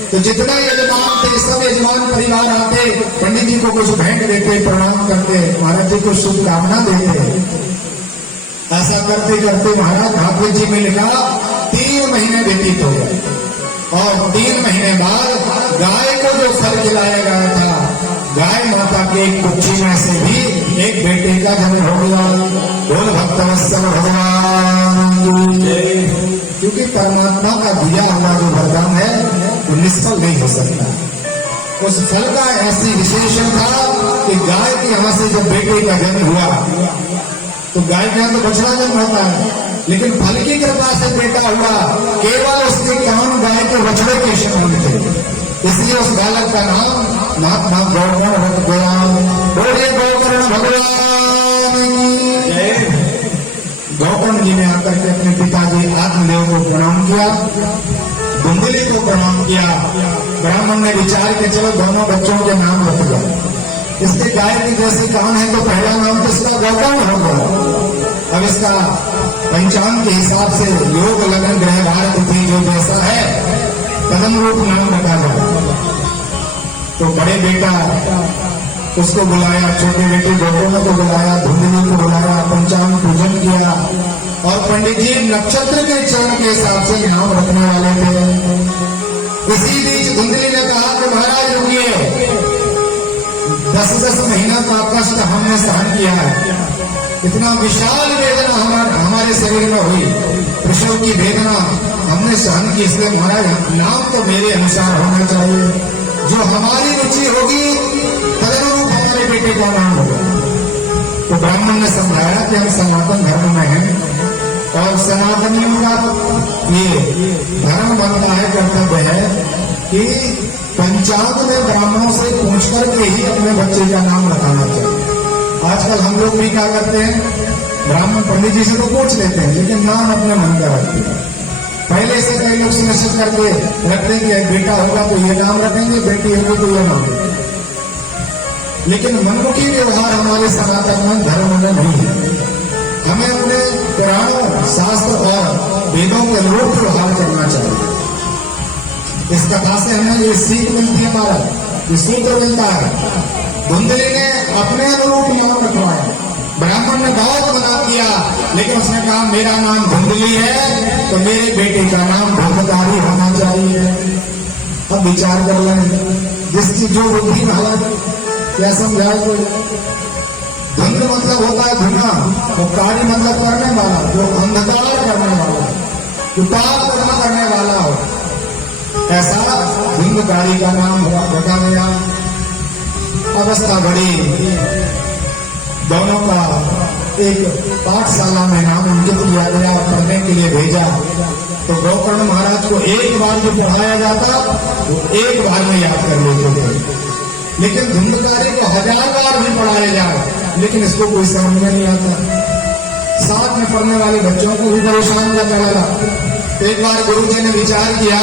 तो जितने यजमान थे सब यजमान परिवार आते, पंडित जी को कुछ भेंट देते, प्रणाम करते, महाराज जी को शुभकामना देते। ऐसा करते करते महाराज भागवत जी में लिखा 3 महीने व्यतीत हो गए, और 3 महीने बाद गाय को जो फल खिलाया गया था, गाय माता के एक कुक्षी में से भी एक बेटे का जन्म हो गया। बोल भक्तवत्सल भगवान, क्योंकि परमात्मा का दिया हुआ जो वरदान है वो निष्फल नहीं हो सकता। उस फल का ऐसी विशेषण था कि गाय के यहाँ से जब बेटे का जन्म हुआ, तो गाय के यहाँ तो बछड़ा जन्म होता है, लेकिन फल की कृपा से बेटा हुआ, केवल उसके कान गाय के बछड़े के समान थे, इसलिए उस बालक का नाम महात्मा गौकर्ण रख गया। बोलिए गौकर्ण भगवान की। गौकर्ण जी ने आकर के अपने पिताजी आत्मदेव को प्रणाम किया, धुंधली को प्रणाम किया। ब्राह्मण ने विचार के चलो दोनों बच्चों के नाम रख दो, इसके गाय की जैसी कान है तो पहला नाम तो इसका गौकर्ण होगा। अब इसका पंचांग के हिसाब से योग लगन ग्रह भार तिथि जो जैसा है कदम रूप नाम रखा जाए। तो बड़े बेटा उसको बुलाया, छोटे बेटे गौकर्ण को बुलाया, धुंधली को बुलाया, पंचांग पूजन किया, और पंडित जी नक्षत्र के चरण के हिसाब से नाम रखने वाले थे। इसी बीच धुंधली ने कहा कि महाराज रुकिए, 10 महीना का कष्ट हमने सहन किया है, इतना विशाल वेदना हमारे शरीर में हुई, प्रसव की वेदना हमने सहन की, इसलिए महाराज नाम तो मेरे अनुसार होना चाहिए, जो हमारी रुचि होगी तदनुरूप हमारे बेटे का नाम होगा। तो ब्राह्मण ने समझाया कि हम सनातन धर्म में हैं, और सनातनियों का ये धर्म बनता है, कर्तव्य है कि पंचांग में ब्राह्मणों से पूछ करके ही अपने बच्चे का नाम रखाना चाहिए। आजकल हम लोग भी क्या करते हैं, ब्राह्मण पंडित जी से तो पूछ लेते हैं, लेकिन नाम अपने मन का रखते हैं। पहले से कई लोग सुनिश्चित करके रखते हैं कि बेटा होगा तो ये नाम रखेंगे, बेटी होगी तो ये नाम रखेंगे, लेकिन मनमुखी व्यवहार हमारे सनातन धर्म में नहीं है। हमें अपने पुराणों, शास्त्र और वेदों के अनुरूप व्यवहार करना चाहिए। इस कथा से हमें ये सीख मिलती है, हमारा ये सूत्र मिलता है। धुंधली ने अपने अनुरूप नाम रखवाया, ब्राह्मण ने बहुत मना किया लेकिन उसने कहा मेरा नाम धुंधली है तो मेरे बेटे का नाम धुंधकारी होना चाहिए। अब विचार कर लें, जिसकी जो बुद्धि महाराज क्या समझाए कोई। धुंध मतलब होता है धुआं, और कारी मतलब करने वाला, जो अंधकार करने वाला, जो पाप कर्म करने वाला हो, ऐसा धुंधकारी का नाम रखा गया। अवस्था घड़ी, दोनों का एक पाठशाला में नाम अंकित किया गया, पढ़ने के लिए भेजा। तो गोकर्ण महाराज को एक बार जो पढ़ाया जाता वो एक बार में याद कर लेते थे, लेकिन धुंधकारी को 1000 बार भी पढ़ाया जाए लेकिन इसको कोई समझ में नहीं आता। साथ में पढ़ने वाले बच्चों को भी परेशान करने लगा। एक बार गुरु जी ने विचार किया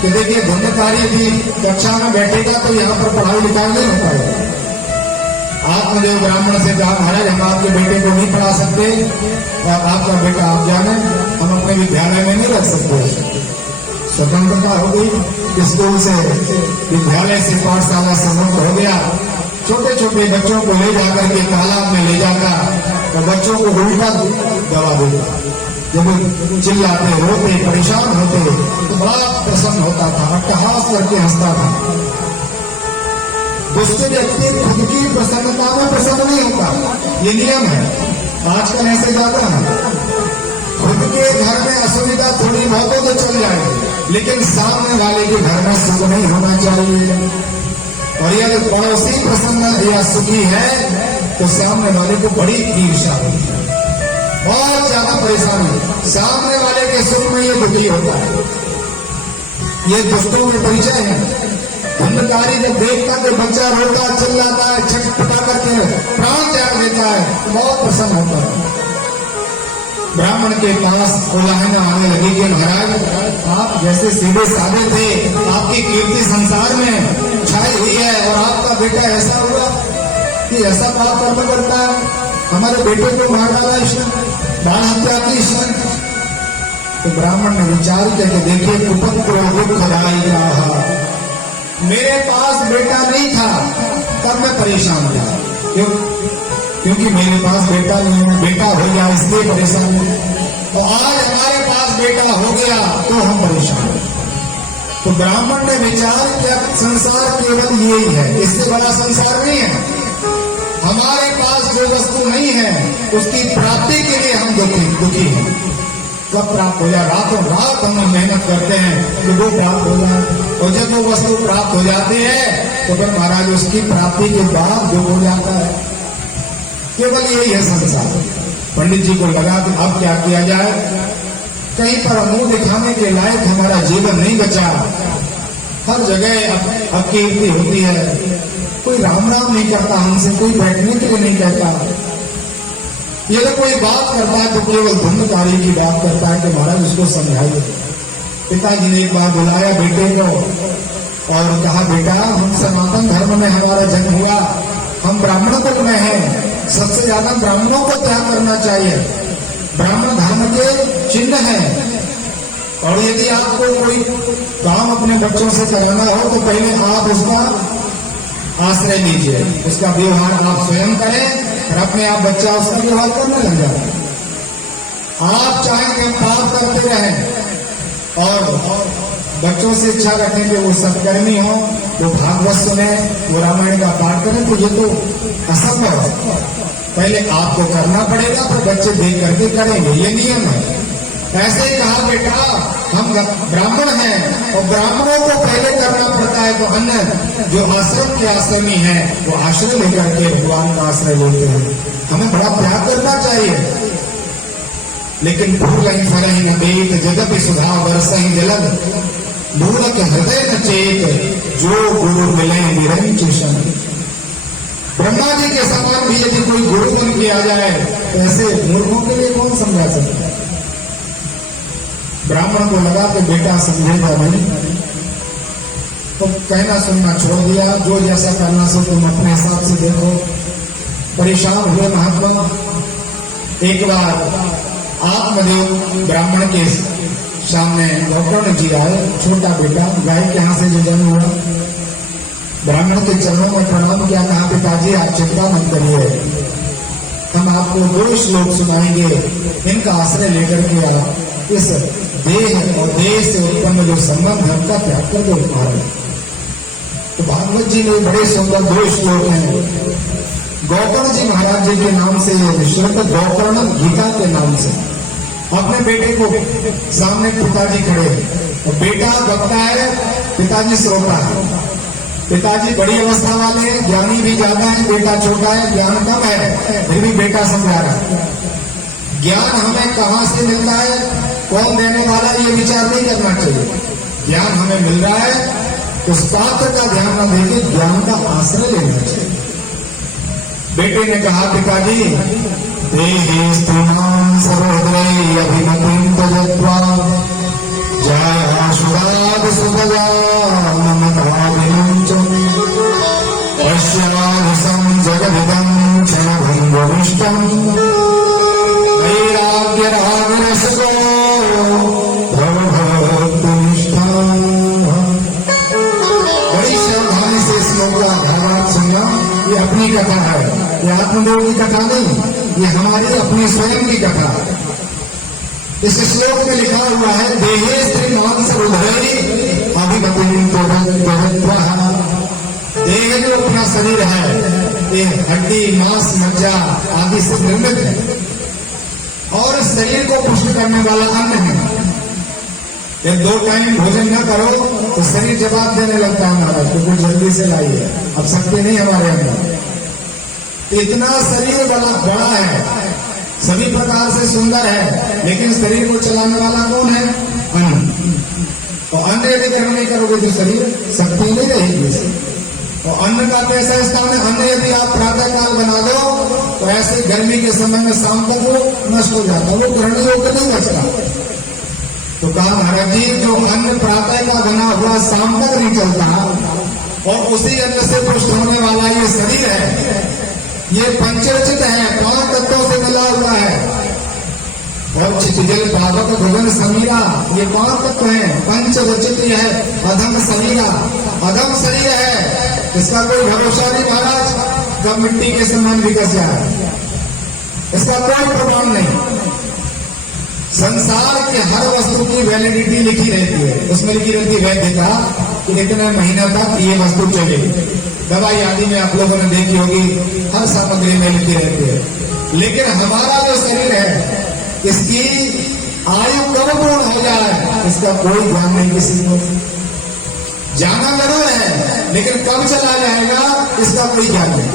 कि देखिए धुंधकारी भी कक्षा में बैठेगा तो यहाँ पर पढ़ाई लिखाई नहीं हो पाएगा। आत्मदेव ब्राह्मण से कहा महाराज हम आपके बेटे को नहीं पढ़ा सकते और आपका बेटा आप जाने हम अपने विद्यालय में नहीं रख सकते। स्वतंत्रता हो गई, स्कूल से विद्यालय से पाठशाला से मुक्त हो गया। छोटे छोटे बच्चों को ले जाकर के तालाब में ले जाता तो बच्चों को उल्टा दवा देता। जब चिल्लाते रोते परेशान होते तो बड़ा प्रसन्न होता था, अट्टहास करके हंसता था। दुष्ट व्यक्ति खुद की प्रसन्नता में प्रसन्न नहीं होता, ये नियम है। आजकल ऐसे जाता है, खुद के घर में असुविधा थोड़ी बहुत हो तो चल जाएगी, लेकिन सामने वाले के घर में सुख नहीं होना चाहिए। और यदि पड़ोसी प्रसन्न या सुखी है तो सामने वाले को बड़ी ईर्ष्या होती है, बहुत ज्यादा परेशानी। सामने वाले के सुख में ये दुखी होता है। ये दुष्टों के परिचय है। धुंधकारी जब देखता कि बच्चा रोता चिल्लाता है, छटपटा करके प्राण त्याग देता है, बहुत प्रसन्न होता है। ब्राह्मण के पास उलाहना आने लगी कि महाराज आप जैसे सीधे साधे थे, आपकी कीर्ति संसार में छाई हुई है और आपका बेटा ऐसा हुआ कि ऐसा पाप कर्म करता है, हमारे बेटे को मार डाला इसने, बाल हत्या की इसने। तो ब्राह्मण ने विचार किया कि देखिए कुपुत्र दुख दाई रहा, मेरे पास बेटा नहीं था तब मैं परेशान था, क्योंकि मेरे पास बेटा नहीं है, बेटा हो गया इसलिए परेशान है। तो आज हमारे पास बेटा हो गया तो हम परेशान हैं। तो ब्राह्मण ने विचार किया संसार केवल यही है, इससे बड़ा संसार नहीं है। हमारे पास जो वस्तु नहीं है उसकी प्राप्ति के लिए हम दुखी हैं। कब प्राप्त हो जाए, रातों रात हम मेहनत करते हैं कि वो प्राप्त हो जाए, और जब वो वस्तु प्राप्त हो जाती है तो फिर महाराज उसकी प्राप्ति के बाद दुख हो जाता है। केवल यही है संसार। पंडित जी को लगा कि अब क्या किया जाए, कहीं पर मुंह दिखाने के लायक हमारा जीवन नहीं बचा, हर जगह अपकीर्ति होती है, कोई राम राम नहीं करता हमसे, कोई बैठने के लिए नहीं कहता। यदि कोई बात करता है तो केवल धुंधकारी की बात करता है कि महाराज उसको समझाइए। पिताजी ने एक बार बुलाया बेटे को और कहा बेटा हम सनातन धर्म में हमारा जन्म हुआ, हम ब्राह्मण कुल में हैं, सबसे ज्यादा ब्राह्मणों को त्याग करना चाहिए, ब्राह्मण धर्म के चिन्ह है। और यदि आपको कोई काम अपने बच्चों से कराना हो तो पहले आप उसका आश्रय लीजिए, उसका व्यवहार आप स्वयं करें और अपने आप बच्चा उसका व्यवहार करने लग जाए। आप चाहें कि पाप करते रहें और बच्चों से इच्छा रखें कि वो सत्कर्मी हो, वो भागवत सुने, वो रामायण का पाठ करें, तो ये तो असंभव है। पहले आपको करना पड़ेगा फिर बच्चे देख करके करेंगे, ये नियम है। ऐसे ही कहा बेटा हम ब्राह्मण हैं और ब्राह्मणों को पहले करना पड़ता है, तो अन्य जो आश्रम के आश्रमी हैं वो आश्रय लेकर के भगवान का आश्रय लेते हैं। हमें बड़ा त्याग करना चाहिए। लेकिन भूल ही फल ही न देत जगत सुधा वर्ष ही जलद भूल के हृदय न चेत जो गुरु मिले निरंचन। ब्रह्मा जी के समान भी यदि कोई गुरु बन के आ जाए तो ऐसे मूर्खों के लिए कौन समझा सकता है। ब्राह्मण को लगा कि बेटा समझेगा नहीं, तो कहना सुनना छोड़ दिया, जो जैसा करना सो तुम अपने हिसाब से देखो। परेशान हुए महात्मा। एक बार आत्मदेव ब्राह्मण के सामने गोकर्ण जी आए, छोटा बेटा गाय के यहां से जो जन्म हुआ, ब्राह्मण के चरणों में प्रणाम किया, कहा पिताजी आप चिंता मत करिए, हम आपको 2 श्लोक सुनाएंगे। इनका आश्रय लेकर के आप इस देह और देह से उत्पन्न जो संबंध है उनका त्याग करके उतारें। तो भागवत जी में बड़े सुंदर 2 श्लोक हैं। गौकर्ण जी महाराज जी के नाम से ये विश्व गौकर्ण गीता के नाम से अपने बेटे को सामने पिताजी खड़े और बेटा बकता है, पिताजी श्रोता है। पिताजी बड़ी अवस्था वाले हैं, ज्ञानी भी ज्यादा है, बेटा छोटा है, ज्ञान कम है, फिर भी बेटा समझा रहा है। ज्ञान हमें कहां से मिलता है, कौन देने वाला, ये विचार नहीं करना चाहिए। ज्ञान हमें मिल रहा है, उस पात्र का ध्यान न देके ज्ञान का आश्रय लेना चाहिए। बेटे ने कहा, पिताजी देहे स्तूनां सर्वहृदये अभिमतिं त्यक्त्वा जयाशुराद सुभगा ममताभिमुञ्चन् पश्यामसं जगदिदं क्षणभङ्गुरिष्टं वैराग्यरागरसगो भवभक्तिनिष्ठा। बड़ी सावधानी से श्लोक का भावार्थ सुनना। ये अपनी कथा है, ये आत्मदेव की कथा नहीं, ये हमारी अपनी स्वयं की कथा है। इस श्लोक में लिखा हुआ है, देहे स्त्री मांस हृदय अभिमतिं त्यक्त्वा। देह जो अपना शरीर है, ये हड्डी मांस मज्जा आदि से निर्मित है और शरीर को पुष्ट करने वाला अन्न है। जब 2 टाइम भोजन न करो तो शरीर जवाब देने लगता है हमारा, तो कुछ जल्दी से लाइए, अब शक्ति नहीं हमारे अंदर। इतना शरीर बड़ा है, सभी प्रकार से सुंदर है, लेकिन शरीर को चलाने वाला कौन है? अन्न। तो अन्न यदि कर्म नहीं करोगे तो शरीर शक्ति नहीं रहेगी इसे। तो अन्न का कैसा स्थान है? अन्न यदि आप प्रातः काल बना दो तो ऐसे गर्मी के समय में शाम तक वो नष्ट हो जाता, वो ग्रहण योग्य नहीं बचता। तो कहा महाराज जी, जो अन्न प्रातः का बना हुआ शाम तक नहीं चलता और उसी अन्न से पुष्ट होने वाला ये शरीर है, ये पंचरचित है, 5 तत्वों से मिला हुआ है। और चितिजल पावक गगन समीरा, ये 5 तत्व है। पंचरचित है, अधम शरीरा, अधम शरीर है, इसका कोई भरोसा नहीं महाराज, कब मिट्टी के समान विकस जाए, इसका कोई प्रभाव नहीं। संसार के हर वस्तु की वैलिडिटी लिखी रहती है, उसमें लिखी रहती है वैधता कि इतने महीना तक ये वस्तु चलेगी। दवाई आदि में आप लोगों ने देखी होगी, हर सामग्री में लिखी रहती है। लेकिन हमारा जो शरीर है, इसकी आयु कब पूर्ण हो जाए इसका कोई ध्यान नहीं किसी को। जाना जरूर है, लेकिन कब चला जाएगा इसका कोई ज्ञान नहीं।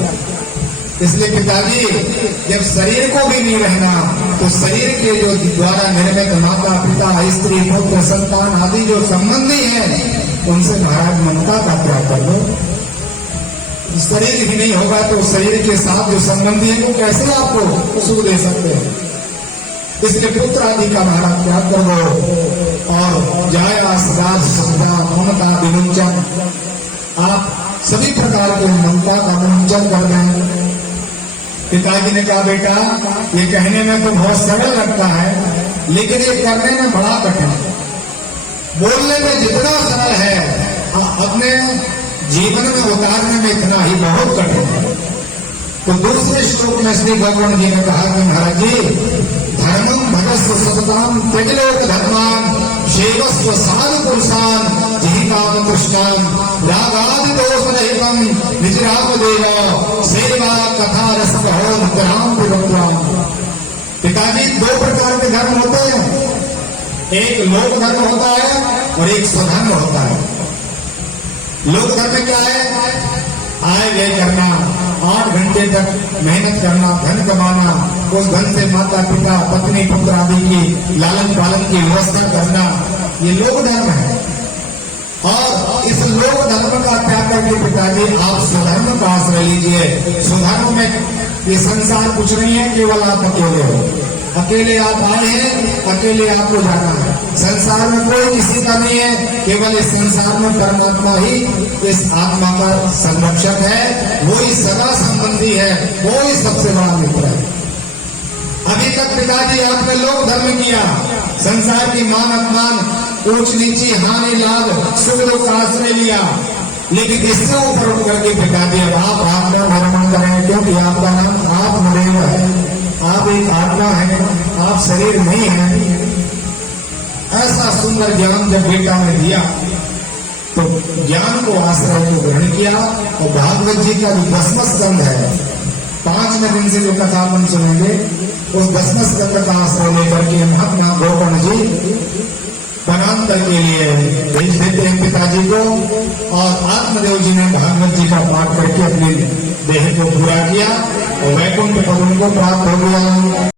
इसलिए पिताजी, जब शरीर को भी नहीं रहना तो शरीर के जो द्वारा निर्मित माता पिता स्त्री पुत्र संतान आदि जो संबंधी हैं उनसे महाराज ममता का त्याग कर दो। शरीर ही नहीं होगा तो शरीर के साथ जो संबंधी है वो कैसे आपको सुख दे सकते हैं? इसलिए पुत्र आदि का महाराज त्याग कर दो और जाया सदा सदा ममता विमुंचन, आप सभी प्रकार के ममता का विमुंचन कर दें। पिताजी ने कहा, बेटा ये कहने में तो बहुत सरल लगता है, लेकिन ये करने में बड़ा कठिन है। बोलने में जितना सरल है, अपने जीवन में उतारने में इतना ही बहुत कठिन है। तो दूसरे श्लोक में श्री भगवान जी ने कहा कि महाराज जी, धर्मं भजस्व सततां त्यजलोक धर्मान सेवस्व साधु पुरुषान जहि काम कृष्णान रागादि दोष रहितं निज राम देव सेवा कथा रस कहो मुद्राम विद्वान। पिताजी, 2 प्रकार के धर्म होते हैं, एक लोक धर्म होता है और एक स्वधर्म होता है। लोक धर्म क्या है? आय व्यय करना, 8 घंटे तक मेहनत करना, धन कमाना, उस धन से माता पिता पत्नी पुत्र आदि की लालन पालन की व्यवस्था करना, ये लोक धर्म है। और इस लोक धर्म का त्याग करके पिताजी आप स्वधर्म का आश्रय लीजिए। स्वधर्म में ये संसार कुछ नहीं है, केवल आप अकेले हो। अकेले आप आए हैं, अकेले आपको जाना है। संसार में कोई किसी का नहीं है, केवल इस संसार में परमात्मा ही इस आत्मा का संरक्षक है, वो ही सदा संबंधी है, वो ही सबसे बड़ा मित्र है। अभी तक पिताजी आपने लोक धर्म किया, संसार की मान अपमान ऊंच नीची हानि लाभ सुख दुख का आश्रय लिया, लेकिन इससे ऊपर उठ करके फेंका दिया आप आत्मा भ्रमण करें, क्योंकि आपका नाम आत्मदेव है, आप एक आत्मा है, आप शरीर नहीं है। ऐसा सुंदर ज्ञान जब बेटा ने दिया तो ज्ञान को आश्रय को ग्रहण किया। और भागवत जी का जो 10वां स्कंद है, 5वें दिन से जो कथा हम सुनेंगे, उस 10वें स्कंद का आश्रय लेकर के महात्मा गौतम जी वनांतर के लिए भेज देते हैं पिताजी को। और आत्मदेव जी ने भागवत जी का पाठ करके अपने देह को पूरा किया और वैकुंठ पद उनको प्राप्त हो गया।